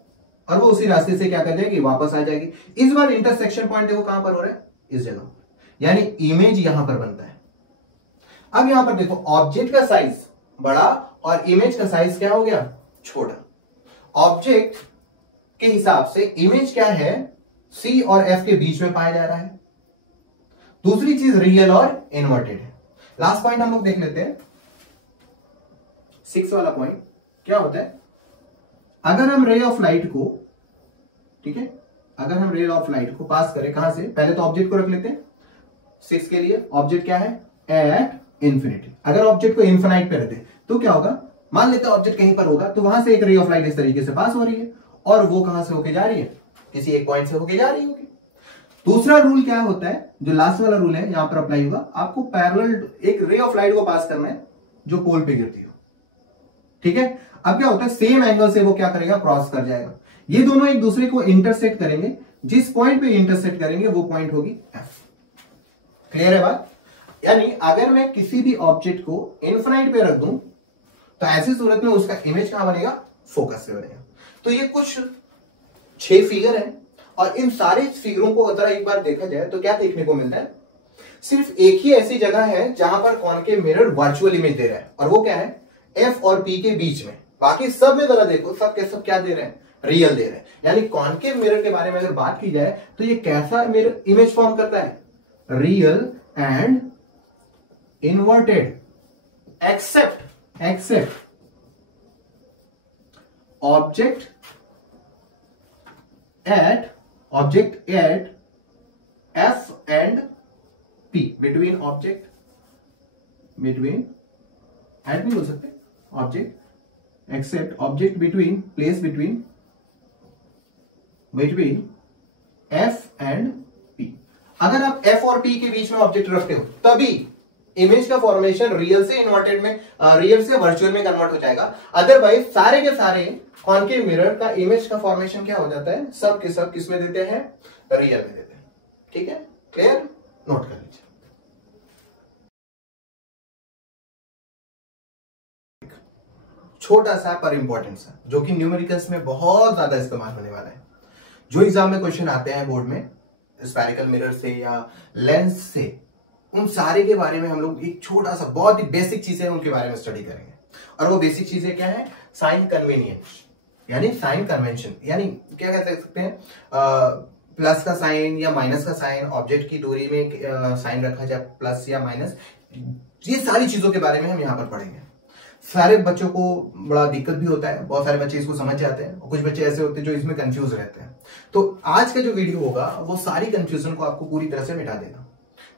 और वो उसी रास्ते से क्या कर जाएगी, वापस आ जाएगी। इस बार इंटरसेक्शन पॉइंट देखो कहां पर हो रहा है, इस जगह, यानी इमेज यहां पर बनता है। अब यहां पर देखो ऑब्जेक्ट का साइज बड़ा और इमेज का साइज क्या हो गया, छोटा। ऑब्जेक्ट के हिसाब से इमेज क्या है, सी और एफ के बीच में पाया जा रहा है। दूसरी चीज रियल और इन्वर्टेड है। लास्ट पॉइंट हम लोग देख लेते हैं, 6 वाला पॉइंट क्या होता है। अगर हम रे ऑफ लाइट को, ठीक है, अगर हम रे ऑफ लाइट को पास करें कहां से, पहले तो ऑब्जेक्ट को रख लेते हैं 6 के लिए। ऑब्जेक्ट क्या है, एट इंफिनिटी। अगर ऑब्जेक्ट को इन्फिनाइट पे रखते तो क्या होगा, मान लेते हैं ऑब्जेक्ट कहीं पर होगा तो वहां से एक रे ऑफ लाइट इस तरीके से पास हो रही है और वो कहां से होके जा रही है, किसी एक पॉइंट से होके जा रही होगी। दूसरा रूल क्या होता है, जो लास्ट वाला रूल है यहां पर अप्लाई होगा, आपको पैरेलल एक रे ऑफ लाइट को पास करना है जो पोल पे गिरती हो, ठीक है। अब क्या होता है, सेम एंगल से वो क्या करेगा, क्रॉस कर जाएगा। ये दोनों एक दूसरे को इंटरसेक्ट करेंगे, जिस पॉइंट पे इंटरसेक्ट करेंगे वो पॉइंट होगी एफ। क्लियर है बात। यानी अगर मैं किसी भी ऑब्जेक्ट को इनफिनाइट पे रख दूं तो ऐसी सूरत में उसका इमेज कहां बनेगा, फोकस से बनेगा। तो ये कुछ 6 फिगर है और इन सारे फिगरों को अगर एक बार देखा जाए तो क्या देखने को मिलता है, सिर्फ एक ही ऐसी जगह है जहां पर कॉनकेव मिरर वर्चुअल इमेज दे रहा है और वो क्या है, एफ और पी के बीच में। बाकी सब में जरा देखो, सब के सब क्या दे रहे हैं, रियल दे रहे हैं। यानी कॉनकेव मिरर के बारे में अगर बात की जाए तो ये कैसा मिरर इमेज फॉर्म करता है, real and inverted, except object at F and P, between object, between at भी बोल सकते, object except object between, place between F and P. अगर आप एफ और पी के बीच में ऑब्जेक्ट रखते हो तभी इमेज का फॉर्मेशन रियल से इन्वर्टेड में, रियल से वर्चुअल में कन्वर्ट हो जाएगा। अदरवाइज सारे के सारे कॉनकेव मिरर का इमेज का फॉर्मेशन क्या हो जाता है, सब के सब किस में देते हैं, रियल में देते हैं। ठीक है, क्लियर, नोट कर लीजिए। छोटा सा पर इंपॉर्टेंट सा, जो कि न्यूमेरिकल्स में बहुत ज्यादा इस्तेमाल होने वाला है। जो एग्जाम में क्वेश्चन आते हैं बोर्ड में स्फेरिकल मिरर से या लेंस से, उन सारे के बारे में हम लोग एक छोटा सा, बहुत ही बेसिक चीजें उनके बारे में स्टडी करेंगे। और वो बेसिक चीजें क्या है, साइन कन्वीनियंस, यानी साइन कन्वेंशन, यानी क्या कह सकते हैं, प्लस का साइन या माइनस का साइन, ऑब्जेक्ट की दूरी में साइन रखा जाए प्लस या माइनस, ये सारी चीजों के बारे में हम यहाँ पर पढ़ेंगे। सारे बच्चों को बड़ा दिक्कत भी होता है, बहुत सारे बच्चे इसको समझ जाते हैं और कुछ बच्चे ऐसे होते हैं जो इसमें कंफ्यूज रहते हैं। तो आज का जो वीडियो होगा वो सारी कंफ्यूजन को आपको पूरी तरह से मिटा देगा।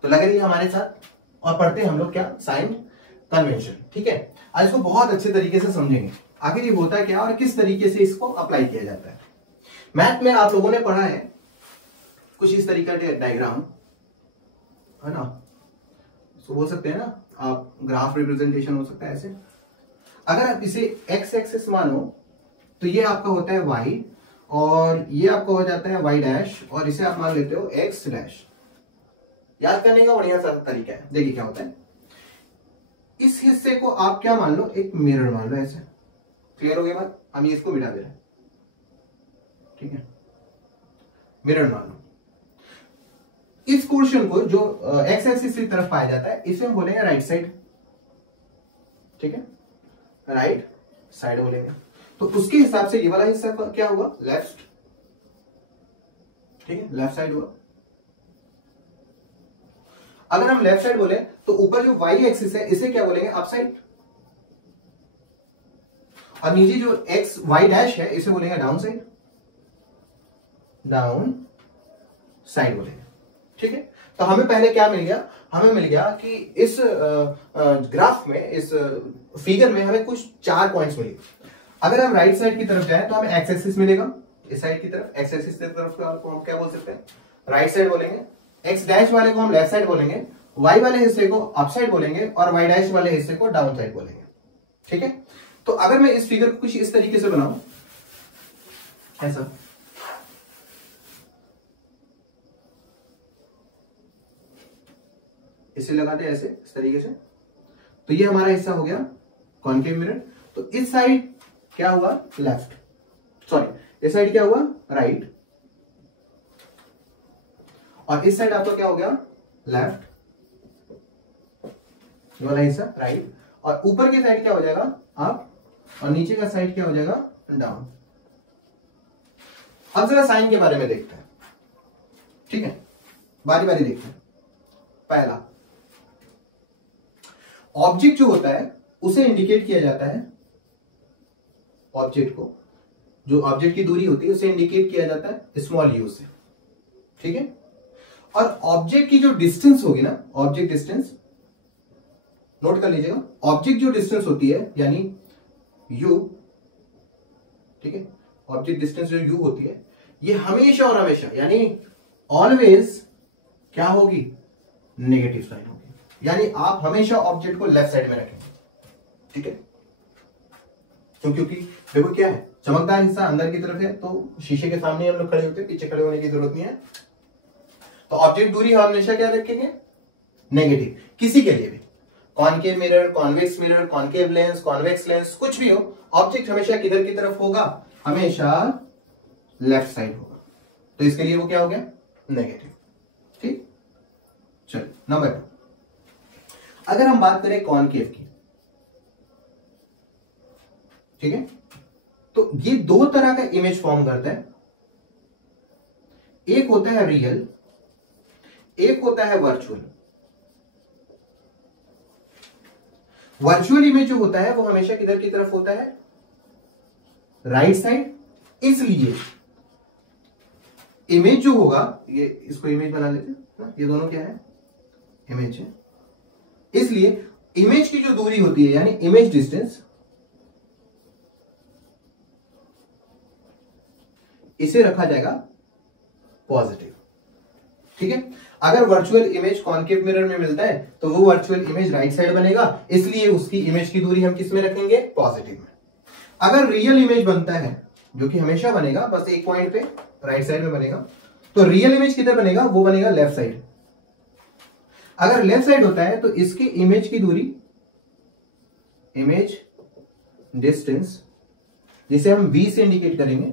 तो लगे रहिए हमारे साथ और पढ़ते हैं हम लोग क्या, साइन कन्वेंशन। ठीक है, आज इसको बहुत अच्छे तरीके से समझेंगे, आखिर ये होता है क्या और किस तरीके से इसको अप्लाई किया जाता है। मैथ में आप लोगों ने पढ़ा है कुछ इस तरीके का डायग्राम, है ना, तो बोल सकते हैं ना आप, ग्राफ रिप्रेजेंटेशन हो सकता है ऐसे। अगर आप इसे एक्स एक्सिस मानो तो ये आपका होता है वाई और ये आपका हो जाता है वाई डैश और इसे आप मान लेते हो एक्स डैश। याद करने का बढ़िया सा तरीका है, देखिए क्या होता है। इस हिस्से को आप क्या मान लो, एक मिरर मान लो ऐसे। क्लियर हो गया बात, हम ये इसको मिटा दे रहे हैं, ठीक है, मिरर मान लो। इस पोर्शन को जो एक्स एक्सिस की तरफ पाया जाता है इसे हम बोलेंगे राइट साइड, ठीक है, राइट साइड बोलेंगे। तो उसके हिसाब से ये वाला हिस्सा क्या हुआ, लेफ्ट, ठीक है, लेफ्ट साइड हुआ। अगर हम लेफ्ट साइड बोले तो ऊपर जो वाई एक्सिस है इसे क्या बोलेंगे, अप साइड, और नीचे जो एक्स वाई डैश है इसे बोलेंगे डाउन साइड, डाउन साइड बोलेंगे, ठीक है। तो हमें पहले क्या मिल गया, हमें मिल गया कि इस ग्राफ में, इस फिगर में हमें कुछ 4 पॉइंट्स मिले। अगर हम राइट साइड की तरफ जाएं तो हमें एक्स एक्सिस मिलेगा, इस साइड की तरफ एक्स एक्सिस की तरफ को हम क्या बोल सकते हैं, राइट साइड बोलेंगे। एक्स डैश वाले को हम लेफ्ट साइड बोलेंगे, वाई वाले हिस्से को अप साइड बोलेंगे, और वाई डैश वाले हिस्से को डाउन साइड बोलेंगे, ठीक है। तो अगर मैं इस फिगर को कुछ इस तरीके से बनाऊं, ऐसा, इसे लगाते हैं ऐसे, इस तरीके से, तो ये हमारा हिस्सा हो गया कॉन्केव मिरर। तो इस साइड क्या हुआ, लेफ्ट, सॉरी इस साइड क्या हुआ, राइट, और इस साइड आपका क्या हो गया, लेफ्ट, ये वाला हिस्सा राइट, और ऊपर की साइड क्या हो जाएगा, अप, और नीचे का साइड क्या हो जाएगा, डाउन। अब जरा साइन के बारे में देखते हैं, ठीक है, बारी बारी देखते हैं। पहला, ऑब्जेक्ट जो होता है उसे इंडिकेट किया जाता है, ऑब्जेक्ट को, जो ऑब्जेक्ट की दूरी होती है उसे इंडिकेट किया जाता है स्मॉल यू से, ठीक है। और ऑब्जेक्ट की जो डिस्टेंस होगी ना, ऑब्जेक्ट डिस्टेंस, नोट कर लीजिएगा, ऑब्जेक्ट जो डिस्टेंस होती है यानी u, ठीक है, ऑब्जेक्ट डिस्टेंस जो u होती है, ये हमेशा और हमेशा यानी ऑलवेज क्या होगी, नेगेटिव साइन होगी। यानी आप हमेशा ऑब्जेक्ट को लेफ्ट साइड में रखेंगे, ठीक है, क्योंकि देखो क्या है, चमकदार हिस्सा अंदर की तरफ है, तो शीशे के सामने हम लोग खड़े होते हैं, पीछे खड़े होने की जरूरत नहीं है। तो ऑब्जेक्ट दूरी हम हमेशा क्या रखेंगे, नेगेटिव, किसी के लिए भी, concave mirror, convex mirror, concave lens, convex lens, कुछ भी हो, ऑब्जेक्ट हमेशा किधर की तरफ होगा, हमेशा लेफ्ट साइड होगा। तो इसके लिए वो क्या हो गया, नेगेटिव, ठीक। चलो नंबर 2, अगर हम बात करें कॉनकेव की, ठीक है, तो ये 2 तरह का इमेज फॉर्म करता है, एक होता है रियल, एक होता है वर्चुअल। वर्चुअल इमेज जो होता है वो हमेशा किधर की तरफ होता है, राइट साइड, इसलिए इमेज जो होगा, ये इसको इमेज बना लेते हैं, ये दोनों क्या है, इमेज है, इसलिए इमेज की जो दूरी होती है यानी इमेज डिस्टेंस, इसे रखा जाएगा पॉजिटिव, ठीक है। अगर वर्चुअल इमेज कॉनकेव मिरर में मिलता है तो वो वर्चुअल इमेज राइट साइड बनेगा, इसलिए उसकी इमेज की दूरी हम किस में रखेंगे, पॉजिटिव में। अगर रियल इमेज बनता है, जो कि हमेशा बनेगा, बस एक पॉइंट पे राइट साइड में बनेगा, तो रियल इमेज किधर बनेगा, वो बनेगा लेफ्ट साइड। अगर लेफ्ट साइड होता है तो इसकी इमेज की दूरी, इमेज डिस्टेंस, जिसे हम v से इंडिकेट करेंगे,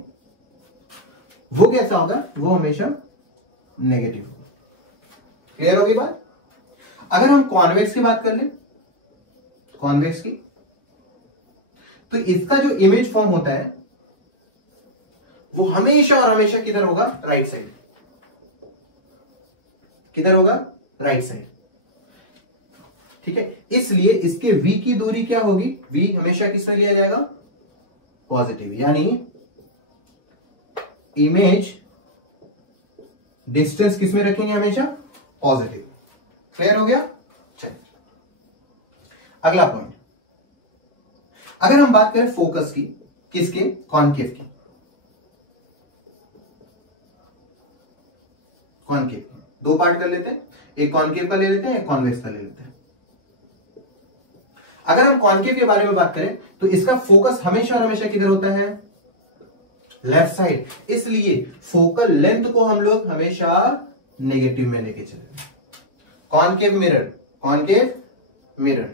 वो कैसा होगा, वो हमेशा नेगेटिव होगा। क्लियर होगी बात। अगर हम कॉन्वेक्स की बात कर लें, कॉन्वेक्स की, तो इसका जो इमेज फॉर्म होता है वो हमेशा और हमेशा किधर होगा, राइट साइड, किधर होगा, राइट साइड, ठीक है। इसलिए इसके v की दूरी क्या होगी, v हमेशा किसमें लिया जाएगा, पॉजिटिव, यानी इमेज डिस्टेंस किसमें रखेंगे, हमेशा पॉजिटिव। क्लियर हो गया। चलिए अगला पॉइंट, अगर हम बात करें फोकस की, किसके, कॉनकेव की, कॉनकेव की 2 पार्ट कर लेते हैं, एक कॉनकेव का ले लेते हैं, एक कॉन्वेक्स का ले लेते हैं। अगर हम कॉनकेव के बारे में बात करें तो इसका फोकस हमेशा और हमेशा किधर होता है, लेफ्ट साइड, इसलिए फोकल लेंथ को हम लोग हमेशा नेगेटिव में लेके चलेंगे। कॉनकेव मिरर, कॉनकेव मिरर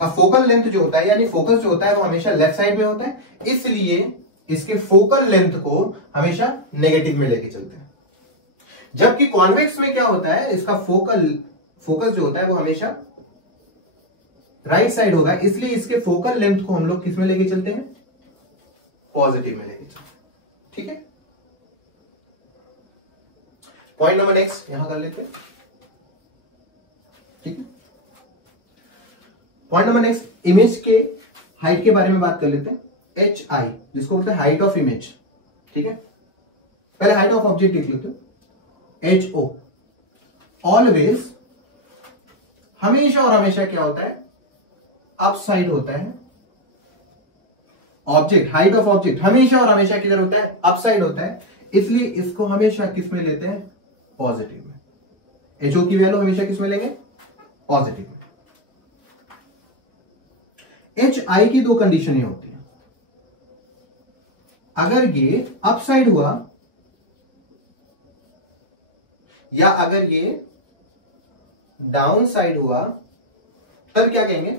का फोकल लेंथ जो होता है, यानी फोकस जो होता है वो हमेशा लेफ्ट साइड में होता है, इसलिए इसके फोकल लेंथ को हमेशा नेगेटिव में लेके चलते हैं। जबकि कॉन्वेक्स में क्या होता है, इसका फोकस जो होता है वो हमेशा राइट साइड होगा, इसलिए इसके फोकल लेंथ को हम लोग किस में लेके चलते हैं, पॉजिटिव में लेके चलते हैं। ठीक है, पॉइंट नंबर नेक्स्ट यहां कर लेते हैं। ठीक है, पॉइंट नंबर नेक्स्ट, इमेज के हाइट के बारे में बात कर लेते हैं। एच आई जिसको बोलते हैं हाइट ऑफ इमेज। ठीक है, पहले हाइट ऑफ ऑब्जेक्ट देख लेते हैं। एच ओ ऑलवेज, हमेशा और हमेशा क्या होता है, अप साइड होता है। ऑब्जेक्ट, हाइट ऑफ ऑब्जेक्ट हमेशा और हमेशा किधर होता है, अप साइड होता है, इसलिए इसको हमेशा किस में लेते हैं, पॉजिटिव में। एच ओ की वैल्यू हमेशा किस में लेंगे, पॉजिटिव में। एच आई की दो कंडीशन होती है, अगर ये अप साइड हुआ या अगर ये डाउन साइड हुआ, तब क्या कहेंगे,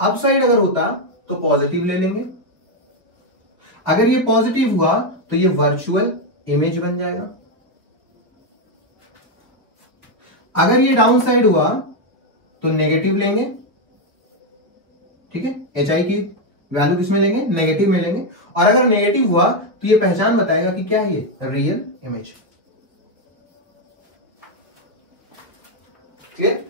अप साइड अगर होता तो पॉजिटिव ले लेंगे, अगर ये पॉजिटिव हुआ तो ये वर्चुअल इमेज बन जाएगा, अगर ये डाउन साइड हुआ तो नेगेटिव लेंगे। ठीक है, एच आई की वैल्यू किसमें लेंगे, नेगेटिव में लेंगे, और अगर नेगेटिव हुआ तो ये पहचान बताएगा कि क्या है ये रियल इमेज। क्लियर?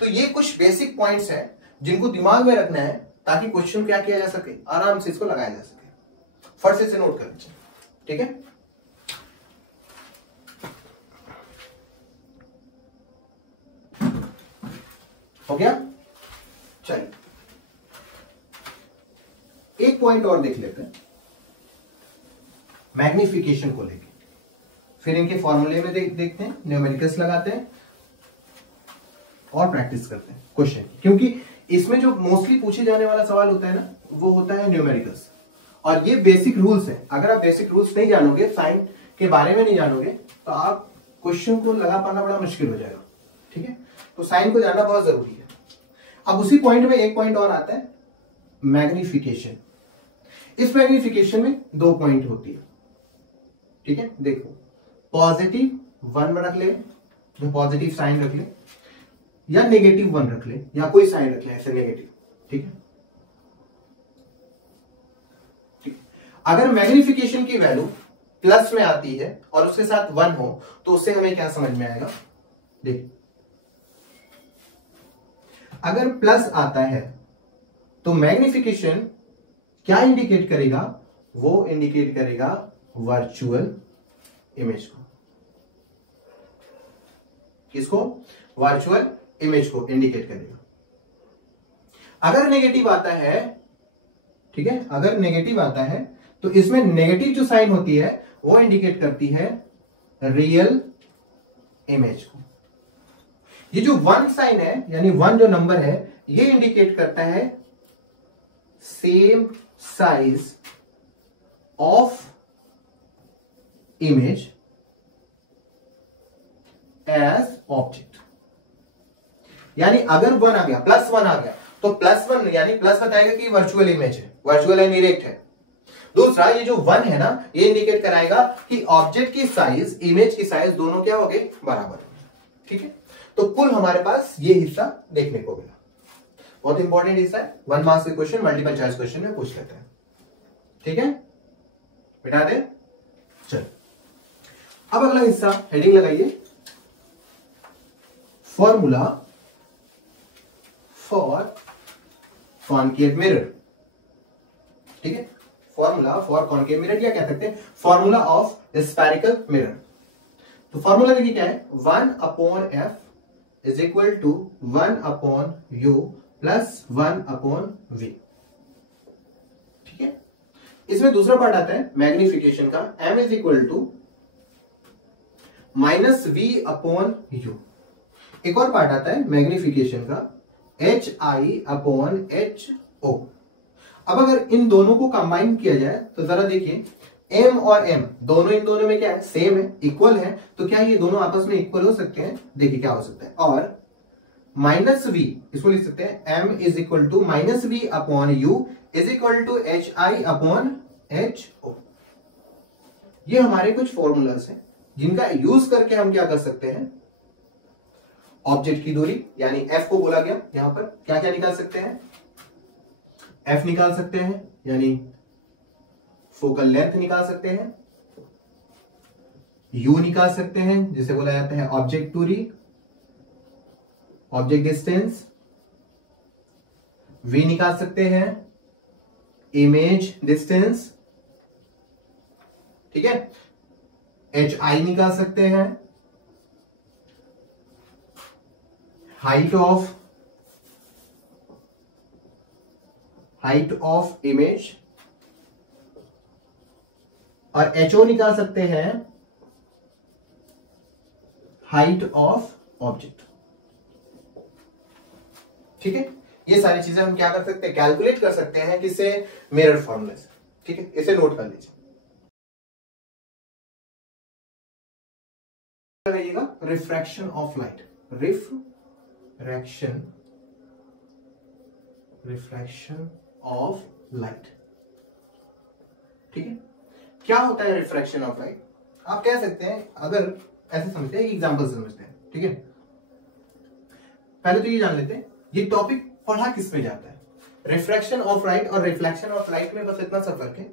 तो ये कुछ बेसिक पॉइंट्स हैं जिनको दिमाग में रखना है ताकि क्वेश्चन क्या किया जा सके, आराम से इसको लगाया जा सके। फर्स्ट से नोट कर लीजिए। ठीक है, हो गया? चलिए एक पॉइंट और देख लेते हैं मैग्निफिकेशन को लेके, फिर इनके फॉर्मूले में देखते हैं, न्यूमेरिकल्स लगाते हैं और प्रैक्टिस करते हैं क्वेश्चन, क्योंकि इसमें जो मोस्टली पूछे जाने वाला सवाल होता है ना, वो होता है न्यूमेरिकल्स, और ये बेसिक रूल्स है। अगर आप बेसिक रूल्स नहीं जानोगे, साइन के बारे में नहीं जानोगे, तो आप क्वेश्चन को लगा पाना बड़ा मुश्किल हो जाएगा। ठीक है, तो साइन को जानना बहुत जरूरी है। अब उसी पॉइंट में एक पॉइंट और आता है, मैग्निफिकेशन। इस मैग्निफिकेशन में दो पॉइंट होती है। ठीक है, देखो, पॉजिटिव 1 रख ले, जो पॉजिटिव साइन रख ले, या नेगेटिव 1 रख ले, या कोई साइन रख ले ऐसे नेगेटिव। ठीक है, अगर मैग्निफिकेशन की वैल्यू प्लस में आती है और उसके साथ 1 हो, तो उससे हमें क्या समझ में आएगा, देख, अगर प्लस आता है तो मैग्निफिकेशन क्या इंडिकेट करेगा, वो इंडिकेट करेगा वर्चुअल इमेज को। किसको, वर्चुअल इमेज को इंडिकेट करेगा। अगर नेगेटिव आता है, ठीक है, अगर नेगेटिव आता है तो इसमें नेगेटिव जो साइन होती है वो इंडिकेट करती है रियल इमेज को। ये जो 1 साइन है, यानी 1 जो नंबर है, ये इंडिकेट करता है same size of image as object. यानी अगर 1 आ गया, +1 आ गया, तो +1 यानी प्लस बताएगा कि वर्चुअल इमेज है, वर्चुअल है, इरेक्ट है। दूसरा, ये जो 1 है ना, ये इंडिकेट कराएगा कि ऑब्जेक्ट की साइज, इमेज की साइज दोनों क्या हो गए, बराबर। ठीक है, तो कुल हमारे पास ये हिस्सा देखने को मिला। बहुत इंपॉर्टेंट हिस्सा है, 1 मार्क्स के क्वेश्चन मल्टीपल चॉइस क्वेश्चन में पूछ लेते हैं। ठीक है, बिठा दे। चल, अब अगला हिस्सा, हेडिंग लगाइए, फॉर्मूला फॉर कॉनकेव मिरर। ठीक है, फॉर्मूला फॉर कॉनकेव मिरर, या कह सकते हैं फॉर्मूला ऑफ स्फेरिकल मिरर। तो फॉर्मूला देखिए क्या है, 1/f is equal to 1/u plus 1/v। ठीक है, इसमें दूसरा पार्ट आता है मैग्निफिकेशन का, m is equal to -v/u। एक और पार्ट आता है मैग्निफिकेशन का, hi/ho। अब अगर इन दोनों को कंबाइन किया जाए तो जरा देखिए, m और m दोनों इन दोनों में क्या है, सेम है, इक्वल है, तो क्या ये दोनों आपस में इक्वल हो सकते हैं? देखिए क्या हो सकता है, और -v इसको लिख सकते हैं, m is equal to -v/u is equal to hi/ho। ये हमारे कुछ फॉर्मूलाज हैं जिनका यूज करके हम क्या कर सकते हैं, ऑब्जेक्ट की दूरी यानी f को बोला गया, यहां पर क्या क्या निकाल सकते हैं, f निकाल सकते हैं यानी फोकल लेंथ निकाल सकते हैं, u निकाल सकते हैं जिसे बोला जाता है ऑब्जेक्ट दूरी, ऑब्जेक्ट डिस्टेंस, v निकाल सकते हैं इमेज डिस्टेंस, ठीक है, hi निकाल सकते हैं हाइट ऑफ इमेज, और ho निकाल सकते हैं हाइट ऑफ ऑब्जेक्ट। ठीक है, ये सारी चीजें हम क्या कर सकते हैं, कैलकुलेट कर सकते हैं किससे, मिरर फॉर्मूले से। ठीक है, इसे नोट कर लीजिए। Refraction of light, refraction of light. ठीक है, क्या होता है रिफ्रैक्शन ऑफ लाइट? आप कह सकते हैं, अगर ऐसे समझते हैं, एग्जांपल से समझते हैं। ठीक है, पहले तो ये जान लेते हैं ये टॉपिक पढ़ा किस में जाता है। रिफ्रैक्शन ऑफ लाइट और रिफ्लेक्शन ऑफ लाइट में बस इतना सा फर्क है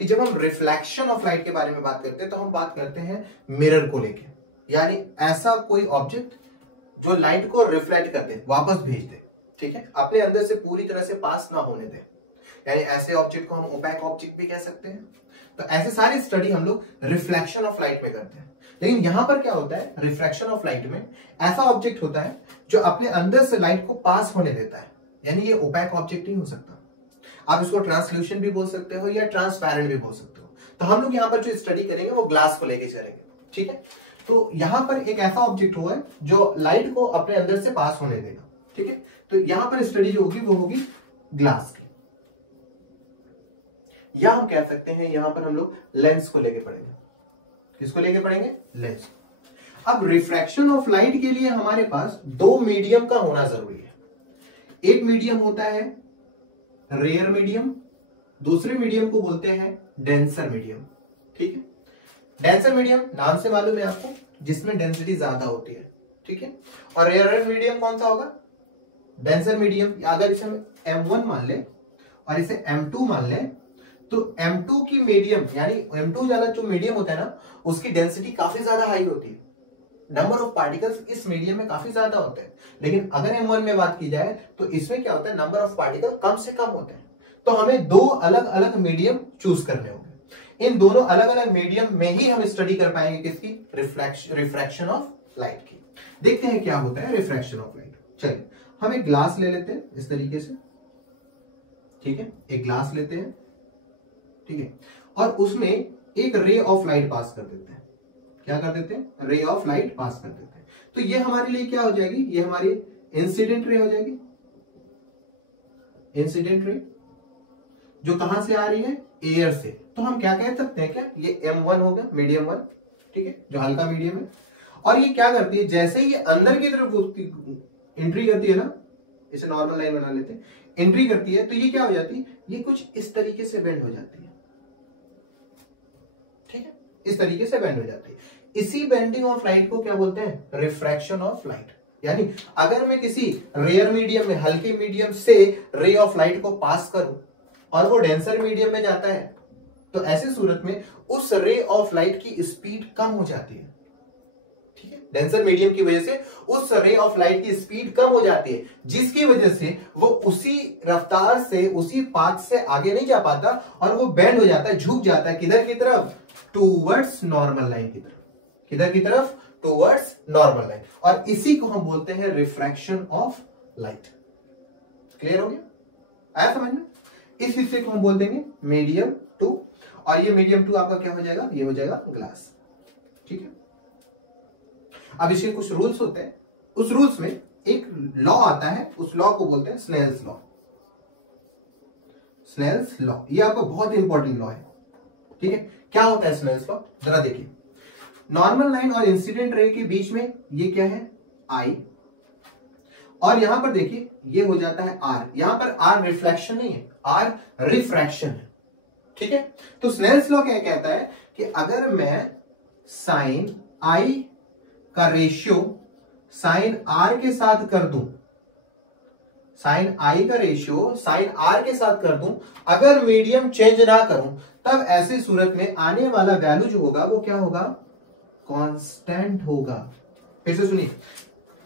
कि जब हम रिफ्लेक्शन ऑफ लाइट के बारे में बात करते हैं तो हम बात करते हैं मिरर को लेके, यानी ऐसा कोई ऑब्जेक्ट जो लाइट को रिफ्लेक्ट कर दे, वापस भेज दे। ठीक है, अपने अंदर से पूरी तरह से पास ना होने दे, यानी ऐसे ऑब्जेक्ट को हम ओपैक ऑब्जेक्ट भी कह सकते हैं। तो ऐसे सारी स्टडी हम लोग रिफ्लेक्शन ऑफ लाइट में करते हैं। लेकिन यहां पर क्या होता है, रिफ्रैक्शन ऑफ लाइट में ऐसा ऑब्जेक्ट होता है जो अपने अंदर से लाइट को पास होने देता है, यानी ये ओपैक ऑब्जेक्ट नहीं हो सकता। आप इसको ट्रांसल्यूशन भी बोल सकते हो या ट्रांसपेरेंट भी बोल सकते हो। तो हम लोग यहाँ पर जो स्टडी करेंगे वो ग्लास को लेके करेंगे। ठीक है, तो यहां पर एक ऐसा ऑब्जेक्ट हुआ है जो लाइट को अपने अंदर से पास होने देगा। ठीक है, तो यहां पर स्टडी जो होगी वो होगी ग्लास की, या हम कह सकते हैं यहां पर हम लोग लेंस को लेके पढ़ेंगे। किसको लेके पढ़ेंगे, लेंस। अब रिफ्रैक्शन ऑफ लाइट के लिए हमारे पास दो मीडियम का होना जरूरी है। एक मीडियम होता है रेयर मीडियम, दूसरे मीडियम को बोलते हैं डेंसर मीडियम। ठीक है, डेंसर मीडियम नाम से मालूम है आपको, जिसमें डेंसिटी ज्यादा होती है। ठीक है, और रेयर मीडियम कौन सा होगा, डेंसर मीडियम। अगर इसे हम M1 मान ले और इसे M2 मान ले, तो M2 की मीडियम यानी M2 वाला जो मीडियम होता है ना, उसकी डेंसिटी काफी ज्यादा हाई होती है, नंबर ऑफ पार्टिकल्स इस मीडियम में काफी ज्यादा होते हैं। लेकिन अगर M1 में बात की जाए तो इसमें क्या होता है, नंबर ऑफ पार्टिकल कम से कम होते हैं। तो हमें दो अलग अलग मीडियम चूज करने होंगे। इन दोनों अलग अलग मीडियम में ही हम स्टडी कर पाएंगे किसकी, रिफ्रैक्शन ऑफ लाइट की। देखते हैं क्या होता है रिफ्रैक्शन ऑफ लाइट। चलिए हम एक ग्लास ले लेते हैं इस तरीके से। ठीक है, एक ग्लास लेते हैं। ठीक है, और उसमें एक रे ऑफ लाइट पास कर देते हैं। क्या कर देते हैं, रे ऑफ लाइट पास कर देते हैं। तो ये हमारे लिए क्या हो जाएगी, ये हमारी इंसिडेंट रे हो जाएगी। इंसिडेंट रे जो कहां से आ रही है, एयर से। तो हम क्या कह सकते हैं, क्या ये M1 हो गया, मीडियम 1। ठीक है, जो हल्का मीडियम है। और ये क्या करती है, जैसे ही ये अंदर की तरफ एंट्री करती है ना, इसे नॉर्मल लाइन बना लेते हैं, एंट्री करती है तो ये क्या हो जाती है, ये कुछ इस तरीके से बेंड हो जाती है। ठीक है, इस तरीके से बेंड हो जाती है। इसी बेंडिंग ऑफ लाइट को क्या बोलते हैं, रिफ्रैक्शन ऑफ लाइट। यानी अगर मैं किसी रेयर मीडियम में, हल्के मीडियम से रे ऑफ लाइट को पास करूं और वो डेंसर मीडियम में जाता है, तो ऐसी सूरत में उस रे ऑफ लाइट की स्पीड कम हो जाती है। ठीक है, डेंसर मीडियम की वजह से उस रे ऑफ लाइट की स्पीड कम हो जाती है, जिसकी वजह से वो उसी रफ्तार से, उसी पाथ से आगे नहीं जा पाता और वो बेंड हो जाता है, झुक जाता है। किधर की तरफ, टूवर्ड्स नॉर्मल लाइन की तरफ। किधर की तरफ, टूवर्ड्स नॉर्मल लाइन। और इसी को हम बोलते हैं रिफ्रैक्शन ऑफ लाइट। क्लियर हो गया, आया समझ में? इस हिस्से को हम बोल देंगे मीडियम 2, और ये मीडियम 2 आपका क्या हो जाएगा, ये हो जाएगा ग्लास। ठीक है, अब इसके कुछ रूल्स होते हैं। उस रूल्स में एक लॉ आता है, उस लॉ को बोलते हैं स्नेल्स लॉ। स्नेल्स लॉ ये आपका बहुत इंपॉर्टेंट लॉ है। ठीक है, क्या होता है स्नेल्स लॉ, जरा देखिए। नॉर्मल लाइन और इंसिडेंट रे के बीच में ये क्या है, I, और यहां पर देखिए ये हो जाता है R। यहां पर R रिफ्लेक्शन नहीं है, R रिफ्रैक्शन है। ठीक है, तो स्नेल्स लॉ क्या कहता है कि अगर मैं साइन आई का रेशियो साइन आर के साथ कर दूं, साइन आई का रेशियो साइन आर के साथ कर दूं, अगर मीडियम चेंज ना करूं, तब ऐसी सूरत में आने वाला वैल्यू जो होगा वो क्या होगा, कांस्टेंट होगा। फिर से सुनिए,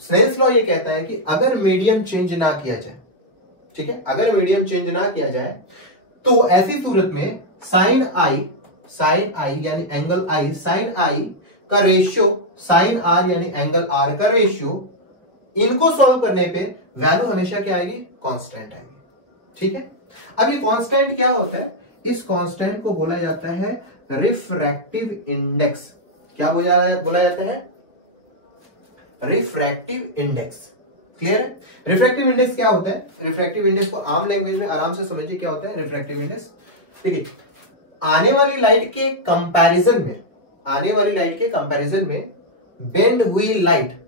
स्नेल्स लॉ ये कहता है कि अगर मीडियम चेंज ना किया जाए, ठीक है, अगर मीडियम चेंज ना किया जाए तो ऐसी सूरत में साइन आई यानी एंगल आई, साइन आई का रेशियो साइन आर यानी एंगल आर का रेशियो, इनको सॉल्व करने पे वैल्यू हमेशा क्या आएगी, कांस्टेंट आएगी। ठीक है, अब ये कांस्टेंट क्या होता है, इस कांस्टेंट को बोला जाता है रिफ्रैक्टिव इंडेक्स। क्या बोला जाता है, रिफ्रैक्टिव इंडेक्स। क्लियर है, रिफ्रैक्टिव इंडेक्स क्या होता है, रिफ्रैक्टिव इंडेक्स को आम लैंग्वेज में आराम से समझिए क्या होता है रिफ्रैक्टिव इंडेक्स। देखिए, आने वाली लाइट के कंपैरिजन में, आने वाली लाइट के कंपैरिजन में बेंड हुई लाइट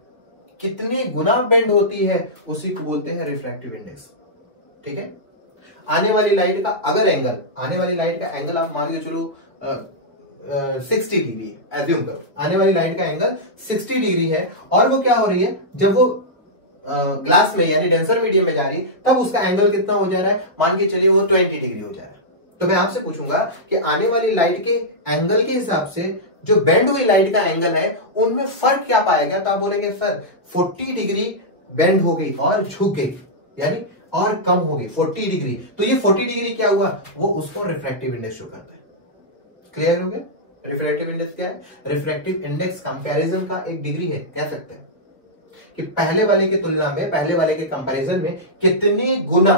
कितनी गुना बेंड होती है, उसी को बोलते हैं रिफ्रैक्टिव इंडेक्स। ठीक है, आने वाली लाइट का अगर एंगल, आने वाली लाइट का एंगल आप मान के चलो 60 डिग्री एज्यूम करो, आने वाली लाइट का एंगल 60 डिग्री है, और वो क्या हो रही है, जब वो ग्लास में यानी डेंसर मीडियम में जा रही है, तब उसका एंगल कितना हो जा रहा है, मान के चलिए वो 20 डिग्री हो जा रहा है। तो मैं आपसे पूछूंगा कि आने वाली लाइट के एंगल के हिसाब से जो बेंड हुई लाइट का एंगल है, उनमें फर्क क्या पाएगा, तो आप बोलेंगे सर 40 डिग्री बेंड हो गई और झुक गई, यानी और कम हो गई 40 डिग्री। तो ये 40 डिग्री क्या हुआ, वो उसको रिफ्रैक्टिव इंडेक्स शो करता है। क्लियर हो गया, रिफ्रैक्टिव इंडेक्स क्या है, रिफ्रैक्टिव इंडेक्स कंपैरिजन का एक डिग्री है, कह सकते हैं कि पहले वाले की तुलना में, पहले वाले के कंपैरिजन में कितनी गुना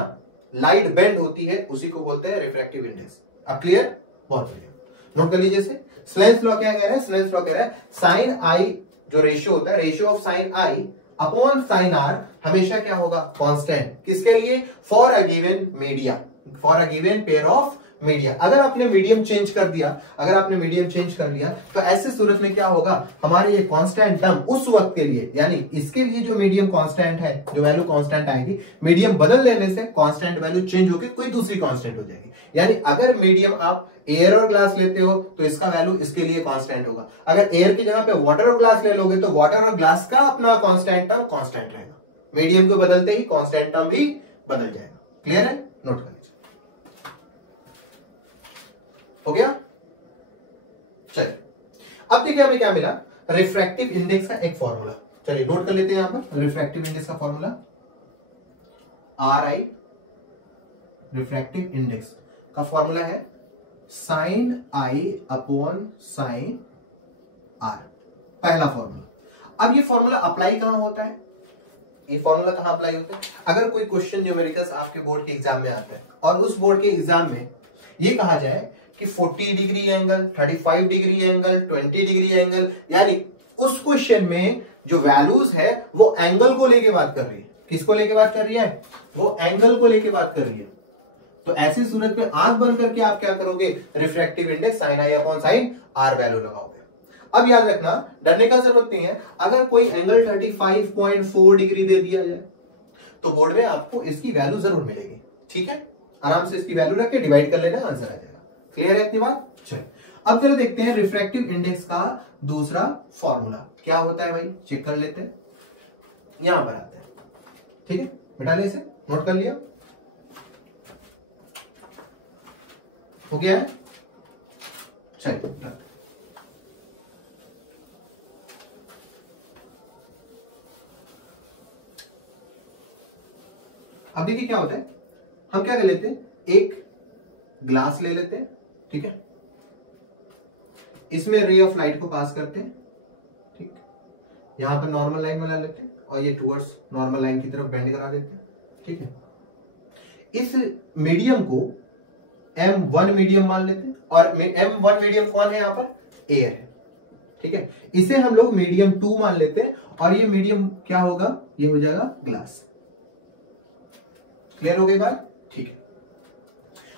लाइट बेंड होती है, उसी को बोलते हैं रिफ्रैक्टिव इंडेक्स। अब क्लियर, बहुत बढ़िया, नोट कर लीजिए इसे। स्नेल्स लॉ क्या कह रहा है, स्नेल्स लॉ कह रहा है साइन आई जो रेशियो होता है, ratio of sine i upon sine r हमेशा क्या होगा, कांस्टेंट। किसके लिए, for a given media, for a given pair of media. अगर आपने मीडियम चेंज कर दिया, अगर आपने मीडियम चेंज कर लिया, तो ऐसे सूरत में क्या होगा, हमारे ये कांस्टेंट टर्म उस वक्त के लिए, यानी इसके लिए जो मीडियम कांस्टेंट है, जो वैल्यू कांस्टेंट आएगी, मीडियम बदल लेने से कांस्टेंट वैल्यू चेंज होकर कोई दूसरी कांस्टेंट हो जाएगी। यानी अगर मीडियम आप एयर और ग्लास लेते हो तो इसका वैल्यू इसके लिए कांस्टेंट होगा, अगर एयर की जगह पे वाटर और ग्लास ले लोगे तो वाटर और ग्लास का अपना कांस्टेंट टर्म कांस्टेंट रहेगा। मीडियम को बदलते ही कांस्टेंट टर्म भी बदल जाएगा। क्लियर है, नोट कर लीजिए, हो गया। चलिए, अब देखिए हमें क्या मिला, रिफ्रैक्टिव इंडेक्स का एक फॉर्मूला। चलिए नोट कर लेते हैं यहां पर, रिफ्रैक्टिव इंडेक्स का formula r i, refractive index का फॉर्मूला है sine i upon sine r, पहला फॉर्मूला। अब ये फॉर्मूला अप्लाई कहां होता है, ये फॉर्मूला कहां अप्लाई होता है, अगर कोई क्वेश्चन न्यूमेरिकल्स आपके बोर्ड के एग्जाम में आता है और उस बोर्ड के एग्जाम में ये कहा जाए कि 40 degree angle, 35 degree angle, 20 degree angle, यानी उस क्वेश्चन में जो वैल्यूज है वो एंगल को लेके बात कर रही है। किसको लेके बात कर रही है, वो एंगल को लेके बात कर रही है। तो ऐसी सूरत में आंख बंद करके आप क्या करोगे, refractive index sine i upon sine r value लगाओगे। अब याद रखना, डरने का जरूरत नहीं है, अगर कोई एंगल 35.4 डिग्री दे दिया जाए तो बोर्ड में आपको इसकी वैल्यू जरूर मिलेगी। ठीक है, आराम से इसकी वैल्यू रख के डिवाइड कर लेना, आंसर आ जाएगा। क्लियर है इतनी बात। चलिए अब जरा देखते हैं रिफ्रैक्टिव इंडेक्स का दूसरा फॉर्मूला क्या होता है भाई, चेक कर लेते हैं, यहां पर आते हैं। ठीक है, मिटा ले इसे, नोट कर लिया, हो गया है। चलिए अब देखिए क्या होता है, हम क्या कर लेते हैं, एक ग्लास ले लेते हैं, ठीक है, इसमें रे ऑफ लाइट को पास करते हैं, ठीक, यहां पर नॉर्मल लाइन बना लेते हैं और ये टुवर्ड्स नॉर्मल लाइन की तरफ बेंड करा देते हैं। ठीक है, इस मीडियम को M1 मीडियम मान लेते हैं, और M1 मीडियम कौन है, यहां पर एयर है। ठीक है, इसे हम लोग मीडियम 2 मान लेते हैं, और ये मीडियम क्या होगा, ये हो जाएगा ग्लास। क्लियर हो गई बात। ठीक है,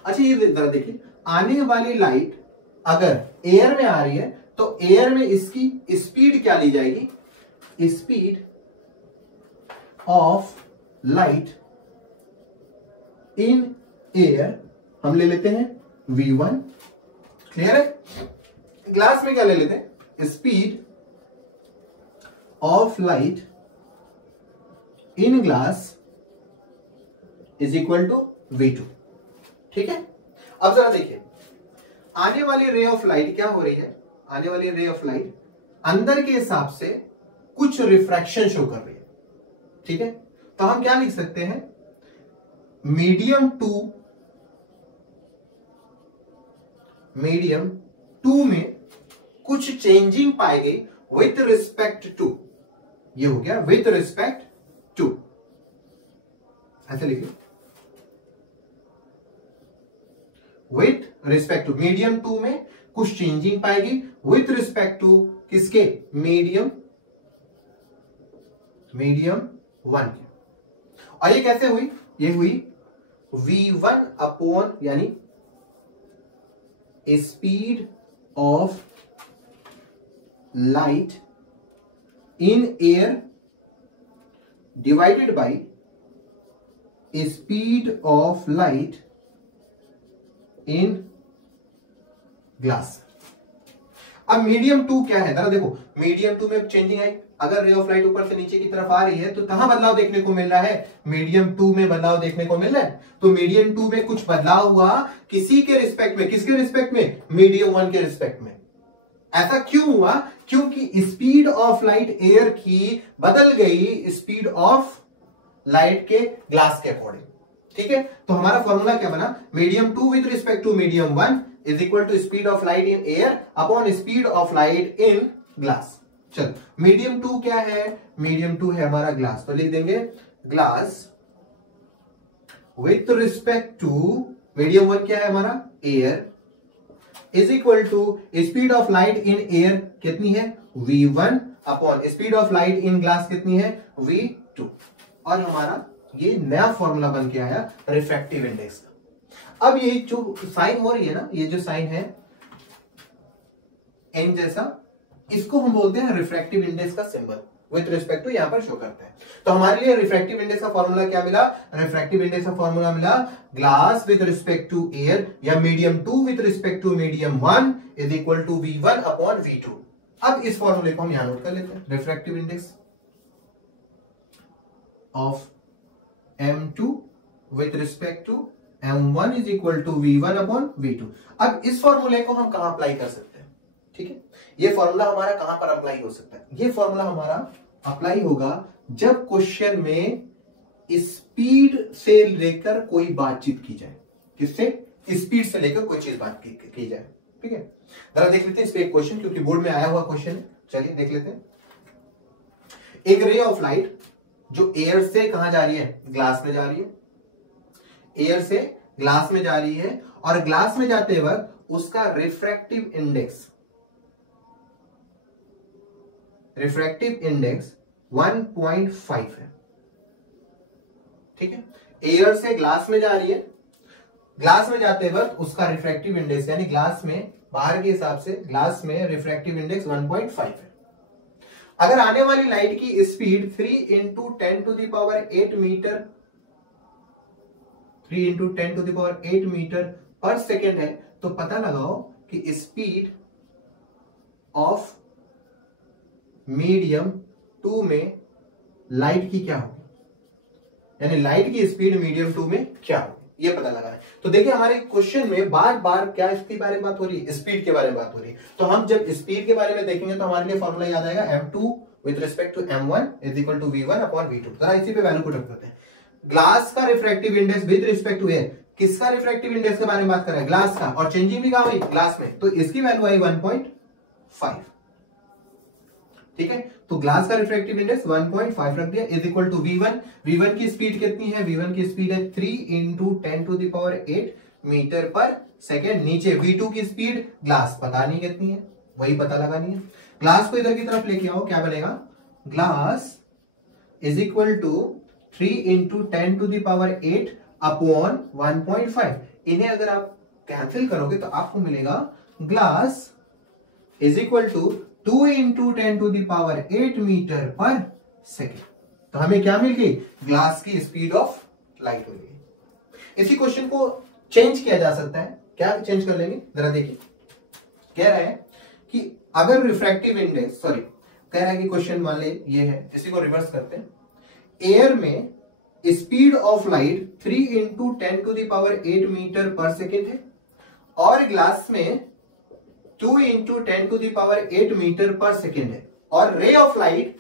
अच्छा ये जरा देखिए, आने वाली लाइट अगर एयर में आ रही है तो एयर में इसकी स्पीड क्या ली जाएगी, speed of light in air हम ले लेते हैं v1। क्लियर है, ग्लास में क्या ले लेते हैं, speed of light in glass is equal to V2। ठीक है, अब जरा देखिए, आने वाली रे ऑफ लाइट क्या हो रही है, आने वाली रे ऑफ लाइट अंदर के हिसाब से कुछ रिफ्रैक्शन शो कर रही है। ठीक है, तो हम क्या लिख सकते हैं, मीडियम टू में कुछ चेंजिंग पाई गई विथ रिस्पेक्ट टू, ये हो गया विथ रिस्पेक्ट टू, ऐसे लिखिए, विथ रिस्पेक्ट टू, मीडियम 2 में कुछ चेंजिंग पाएगी विथ रिस्पेक्ट टू किसके, मीडियम 1 के। और ये कैसे हुई, ये हुई V1 अपॉन यानी speed of light in air divided by speed of light in glass. अब मीडियम 2 क्या है, जरा देखो, मीडियम 2 में चेंजिंग है, अगर रे ऑफ लाइट ऊपर से नीचे की तरफ आ रही है तो कहां बदलाव देखने को मिल रहा है, मीडियम 2 में बदलाव देखने को मिल रहा है। तो मीडियम 2 में कुछ बदलाव हुआ किसी के रिस्पेक्ट में, किसके रिस्पेक्ट में, मीडियम 1 के रिस्पेक्ट में। ऐसा क्यों हुआ, क्योंकि स्पीड ऑफ लाइट एयर की बदल गई स्पीड ऑफ लाइट के ग्लास के अकॉर्डिंग। ठीक है, तो हमारा फॉर्मूला क्या बना, medium 2 with respect to medium 1 is equal to speed of light in air upon speed of light in glass. चल, मीडियम 2 क्या है, मीडियम 2 है हमारा ग्लास, तो लिख देंगे glass with respect to medium 1 क्या है हमारा, air, is equal to speed of light in air कितनी है, V1 upon speed of light in glass कितनी है, V2। और हमारा ये नया फॉर्मूला बन के आया रिफ्रैक्टिव इंडेक्स का। अब ये जो साइन हो रही है ना, ये जो साइन है एन जैसा, इसको हम बोलते हैं रिफ्रैक्टिव इंडेक्स का सिंबल, विथ रिस्पेक्ट टू यहां पर शो करते हैं। तो हमारे लिए रिफ्रैक्टिव इंडेक्स का फॉर्मूला क्या मिला, रिफ्रैक्टिव इंडेक्स का फॉर्मूला मिला glass with respect to air या medium 2 with respect to medium 1 is equal to V1 upon V2। अब इस फॉर्मूले को हम यहां नोट कर लेते हैं, refractive index of M2 with respect to M1 is equal to V1 upon V2। अब इस फॉर्मूले को हम कहां अप्लाई कर सकते हैं, ठीक है, ये फॉर्मूला हमारा कहां पर अप्लाई हो सकता है, ये फॉर्मूला हमारा अप्लाई होगा जब क्वेश्चन में स्पीड से लेकर कोई बातचीत की जाए, किससे, स्पीड से लेकर कोई चीज बात की जाए। ठीक है, जरा देख लेते हैं इस पे एक क्वेश्चन, क्योंकि बोर्ड में आया हुआ क्वेश्चन है, चलिए देख लेते हैं। एक रे ऑफ लाइट जो एयर से कहां जा रही है, ग्लास में जा रही है, एयर से ग्लास में जा रही है, और ग्लास में जाते वक्त उसका रिफ्रैक्टिव इंडेक्स 1.5 है। ठीक है, एयर से ग्लास में जा रही है, ग्लास में जाते वक्त उसका रिफ्रैक्टिव इंडेक्स यानी ग्लास में बाहर के हिसाब से ग्लास में रिफ्रैक्टिव इंडेक्स 1.5 है। अगर आने वाली लाइट की speed 3 into 10 to the power 8 metre 3 into 10 to the power 8 metre per second है, तो पता लगाओ कि स्पीड ऑफ मीडियम 2 में लाइट की क्या होगी, यानी लाइट की स्पीड मीडियम 2 में क्या होगी, ये पता लगा है। तो देखिए हमारे क्वेश्चन में बार बार क्या इसके बारे में बात हो रही है, स्पीड के बारे में बात हो रही है। तो हम जब स्पीड के बारे में देखेंगे तो हमारे लिए फॉर्मूला याद आएगा M2 with respect to M1 is equal to V1 upon V2। जरा इसी पे वैल्यू पुट करते हैं। ग्लास का refractive index with respect to air, किसका रिफ्रैक्टिव इंडेक्स के बारे में बात कर रहा है, ग्लास का, और चेंजिंग भी कहां हुई, ग्लास में, तो इसकी वैल्यू आई 1.5। ठीक है, तो ग्लास का रिफ्रैक्टिव इंडेक्स 1.5 रख दिया, is equal to V1। V1 की स्पीड कितनी है, V1 की स्पीड है 3 into 10 to the power 8 metre per second. नीचे V2 की स्पीड ग्लास पता नहीं कितनी है, वही पता लगानी है। ग्लास को इधर की तरफ लेके आओ, क्या बनेगा, glass is equal to 3 into 10 to the power 8 upon 1.5। इन्हें अगर आप कैंसिल करोगे तो आपको मिलेगा glass is equal to 2 into 10 to the power 8 metre per second. तो हमें क्या मिल गई, ग्लास की स्पीड ऑफ लाइट मिल गई। इसी क्वेश्चन को चेंज किया जा सकता है, क्या चेंज कर लेंगे, जरा देखिए। कह रहा है कि अगर रिफ्रैक्टिव इंडेक्स कह रहा है कि क्वेश्चन मान ले ये है, इसी को रिवर्स करते हैं। एयर में speed of light 3 into 10⁸ metre per second है और ग्लास में 2 इंटू 10⁸ मीटर पर सेकेंड है और रे ऑफ लाइट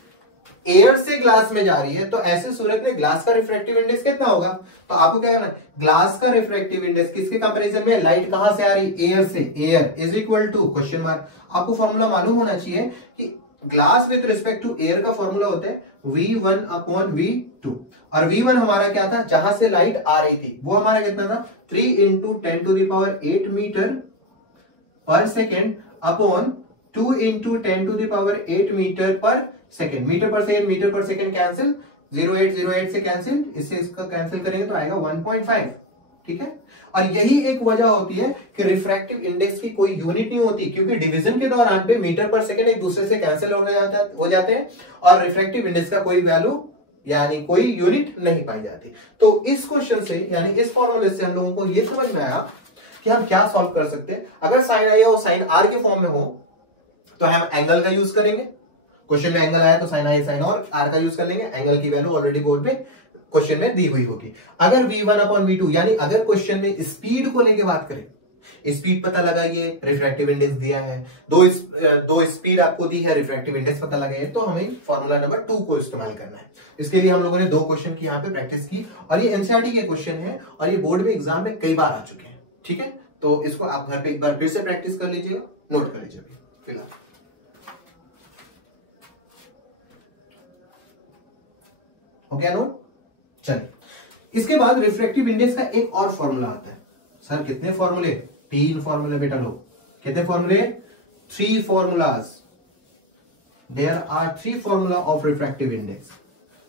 एयर से ग्लास में जा रही है, तो ऐसे सूरत में ग्लास का रिफ्रैक्टिव इंडेक्स कितना होगा? तो आपको क्या करना है, ग्लास का रिफ्रैक्टिव इंडेक्स किसके कंपैरिजन में, लाइट कहां से आ रही, एयर से, air is equal to question mark. आपको फॉर्मूला मालूम होना चाहिए कि glass with respect to air का फॉर्मूला होता है V1 अपॉन V2 और V1 हमारा क्या था, जहां से लाइट आ रही थी वो हमारा कितना था 3 into 10⁸ metre per second upon 2 into 10⁸ metre per second. Metre per second cancel, 0808 से कैंसिल, इससे इसका कैंसिल करेंगे तो आएगा 1.5। ठीक है, और यही एक वजह होती है कि रिफ्रैक्टिव इंडेक्स की कोई यूनिट नहीं होती, क्योंकि डिवीजन के दौरान पे मीटर पर सेकेंड एक दूसरे से कैंसिल हो जाते हैं और रिफ्रैक्टिव इंडेक्स का कोई वैल्यू यानी कोई यूनिट नहीं पाई जाती। तो इस क्वेश्चन से यानी इस फॉर्मूले से हम लोगों को यह समझ में आया कि हम क्या सॉल्व कर सकते हैं। अगर साइन आई और साइन आर के फॉर्म में हो तो हम एंगल का यूज करेंगे, क्वेश्चन में एंगल आया तो साइन आई साइन और आर का यूज कर लेंगे, एंगल की वैल्यू ऑलरेडी बोर्ड पे क्वेश्चन में दी हुई होगी। अगर V1 अपॉन V2 यानी अगर क्वेश्चन में स्पीड को लेके बात करें, स्पीड पता लगाइए, रिफ्रैक्टिव इंडेक्स दिया है, दो स्पीड आपको दी है, रिफ्रैक्टिव इंडेक्स पता लगाइए, तो हमें फॉर्मूला नंबर 2 को इस्तेमाल करना है। इसके लिए हम लोगों ने 2 क्वेश्चन की यहाँ पे प्रैक्टिस की और ये एनसीईआरटी के क्वेश्चन है और ये बोर्ड में एग्जाम में कई बार आ चुके हैं। ठीक है, तो इसको आप घर पे एक बार फिर से प्रैक्टिस कर लीजिएगा, नोट कर लीजिएगा फिलहाल। ओके नोट, चलिए इसके बाद रिफ्रैक्टिव इंडेक्स का एक और फॉर्मूला आता है। सर कितने फॉर्मूले, 3 फॉर्मूले बेटा लोग, कितने फॉर्मूले, 3 formulas. There are 3 formula of refractive index.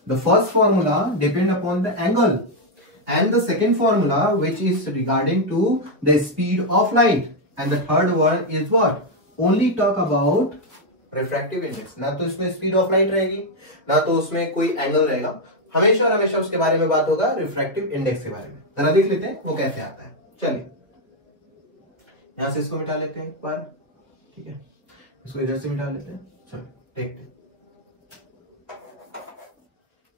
The first formula depend upon the angle and the second formula which is regarding to the speed of light and the third one is what, only talk about refractive index। ना तो इसमें speed of light रहेगी ना तो उसमें कोई angle रहेगा, हमेशा और हमेशा उसके बारे में बात होगा रिफ्रैक्टिव इंडेक्स के बारे में। जरा देख लेते हैं वो कैसे आता है। चलिए यहां से इसको मिटा लेते हैं एक बार, ठीक है, इसको इधर से मिटा लेते हैं। चलो देखते हैं,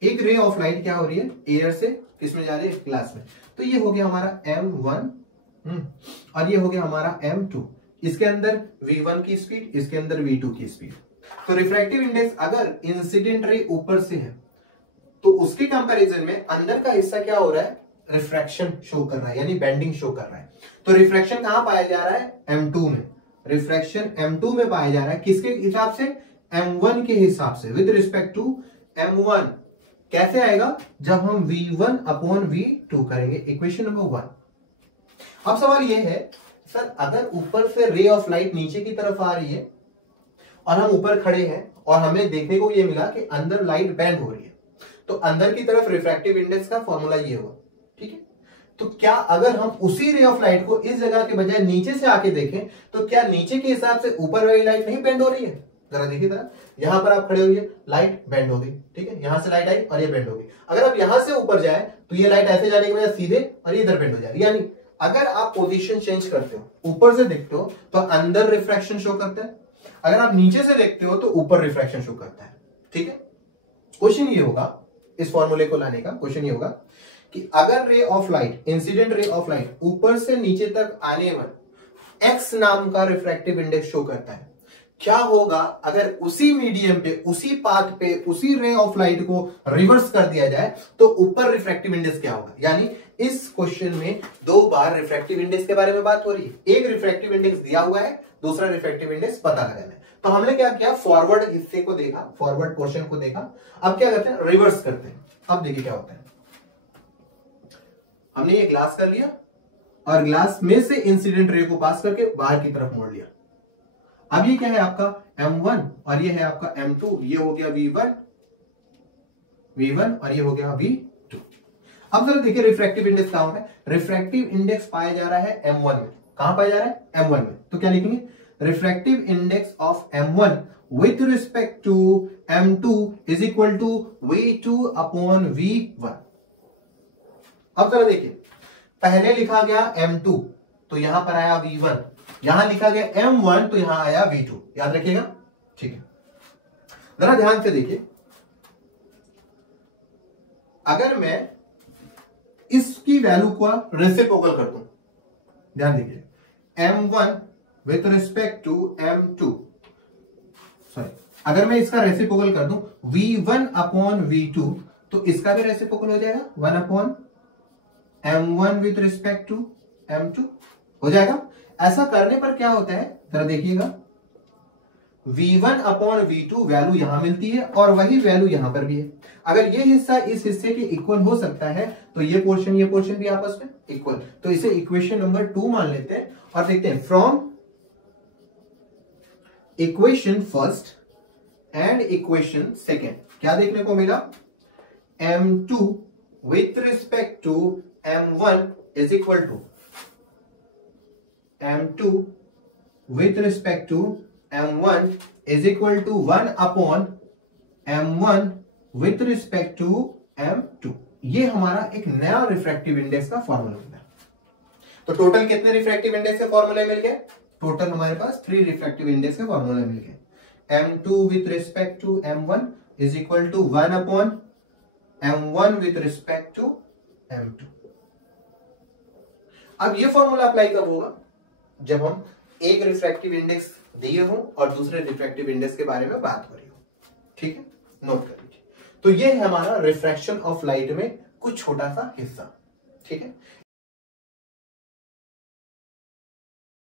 एक रे ऑफ लाइट क्या हो रही है, एयर से किसमें जा रही है, ग्लास में। तो ये हो गया हमारा M1 और ये हो गया हमारा M2। इसके अंदर V1 की स्पीड, इसके अंदर V2 की स्पीड। तो रिफ्रैक्टिव इंडेक्स अगर इंसिडेंट रे ऊपर से है तो उसके कंपैरिजन में अंदर का हिस्सा क्या हो रहा है, रिफ्रैक्शन शो कर रहा है, यानी बेंडिंग शो कर रहा है। तो रिफ्रैक्शन कहां पाया जा रहा है, M2 में। रिफ्रैक्शन M2 में पाया जा रहा है, किसके हिसाब से, M1 के हिसाब से, विद रिस्पेक्ट टू M1। कैसे आएगा, जब हम V1 अपॉन V2 करेंगे, इक्वेशन नंबर 1। अब सवाल यह है, सर अगर ऊपर से रे ऑफ लाइट नीचे की तरफ आ रही है और हम ऊपर खड़े हैं और हमें देखने को यह मिला कि अंदर लाइट बेंड हो रही है, तो अंदर की तरफ रिफ्रैक्टिव इंडेक्स का फॉर्मूला ये हुआ। ठीक है, तो क्या अगर हम उसी रे ऑफ लाइट को इस जगह के बजाय नीचे से आके देखें तो क्या नीचे के हिसाब से ऊपर वाली लाइट नहीं बेंड हो रही है? जरा देखिए जरा, यहां पर आप खड़े हुए, लाइट बेंड हो गई, ठीक है, यहां से लाइट आई और ये बेंड हो गई। अगर आप यहां से ऊपर जाए तो ये लाइट ऐसे जाने के बजाय सीधे और ये इधर बेंड हो जाएगी। यानी अगर आप पोजीशन चेंज करते हो, ऊपर से देखते हो तो अंदर रिफ्रैक्शन शो करता है, अगर आप नीचे से देखते हो तो ऊपर रिफ्रैक्शन शो करता है। ठीक है, क्वेश्चन ये होगा, इस फॉर्मूले को लाने का क्वेश्चन ये होगा कि अगर रे of light, incident ray of light ऊपर से नीचे तक आने में एक्स नाम का रिफ्रैक्टिव इंडेक्स शो करता है, क्या होगा अगर उसी मीडियम पे, उसी पाथ पे, उसी रे ऑफ लाइट को रिवर्स कर दिया जाए तो ऊपर रिफ्रैक्टिव इंडेक्स क्या होगा। यानी इस क्वेश्चन में 2 बार रिफ्रैक्टिव इंडेक्स के बारे में बात हो रही है। एक रिफ्रैक्टिव इंडेक्स दिया हुआ है, दूसरा रिफ्रैक्टिव इंडेक्स पता लगाना है। तो हमने क्या किया, फॉरवर्ड हिस्से को देखा, फॉरवर्ड पोर्शन को देखा। अब क्या करते हैं, रिवर्स करते हैं। अब देखिए क्या होता है, हमने ये ग्लास कर लिया और ग्लास में से इंसिडेंट रे को पास करके बाहर की तरफ मोड़ लिया। अब ये क्या है आपका M1 और ये है आपका M2, ये हो गया V1 और ये हो गया V2। अब जरा देखिए रिफ्रैक्टिव इंडेक्स क्या हो रहा है, रिफ्रैक्टिव इंडेक्स पाया जा रहा है M1 में। कहां पाया जा रहा है, M1 में। तो क्या लिखेंगे, refractive index of M1 with respect to M2 is equal to V2 upon V1। अब जरा देखिए, पहले लिखा गया M2 तो यहां पर आया V1, यहां लिखा गया M1 तो यहां आया V2, याद रखिएगा। ठीक है, जरा ध्यान से देखिए, अगर मैं इसकी वैल्यू को रेसिप्रोकल कर दूं, ध्यान देखिए, m1 with respect to m2, sorry, अगर मैं इसका रेसिप्रोकल कर दूं v1 अपॉन v2, तो इसका भी रेसिप्रोकल हो जाएगा 1 upon m1 with respect to m2 हो जाएगा। ऐसा करने पर क्या होता है, जरा देखिएगा, v1 अपॉन v2 वैल्यू यहां मिलती है और वही वैल्यू यहां पर भी है। अगर ये हिस्सा इस हिस्से के इक्वल हो सकता है तो ये पोर्शन भी आपस में इक्वल, तो इसे इक्वेशन नंबर 2 मान लेते हैं और देखते हैं from equation first and equation second क्या देखने को मिला, m2 with respect to m1 is equal to m2 with respect to m1 is equal to 1 upon m1 with respect to m2। ये हमारा एक नया रिफ्रैक्टिव इंडेक्स का फॉर्मूला मिला। तो टोटल कितने रिफ्रैक्टिव इंडेक्स के फॉर्मूले मिल गए, टोटल हमारे पास 3 रिफ्रैक्टिव इंडेक्स के फॉर्मूले मिल गए। m2 with respect to m1 is equal to 1 upon m1 with respect to m2। अब ये फॉर्मूला अप्लाई कब होगा, जब हम एक रिफ्रैक्टिव इंडेक्स दिए हो और दूसरे रिफ्रैक्टिव इंडेक्स के बारे में बात हो रही हो। ठीक है, नोट कर लीजिए। तो ये है हमारा रिफ्रैक्शन ऑफ लाइट में कुछ छोटा सा हिस्सा। ठीक है,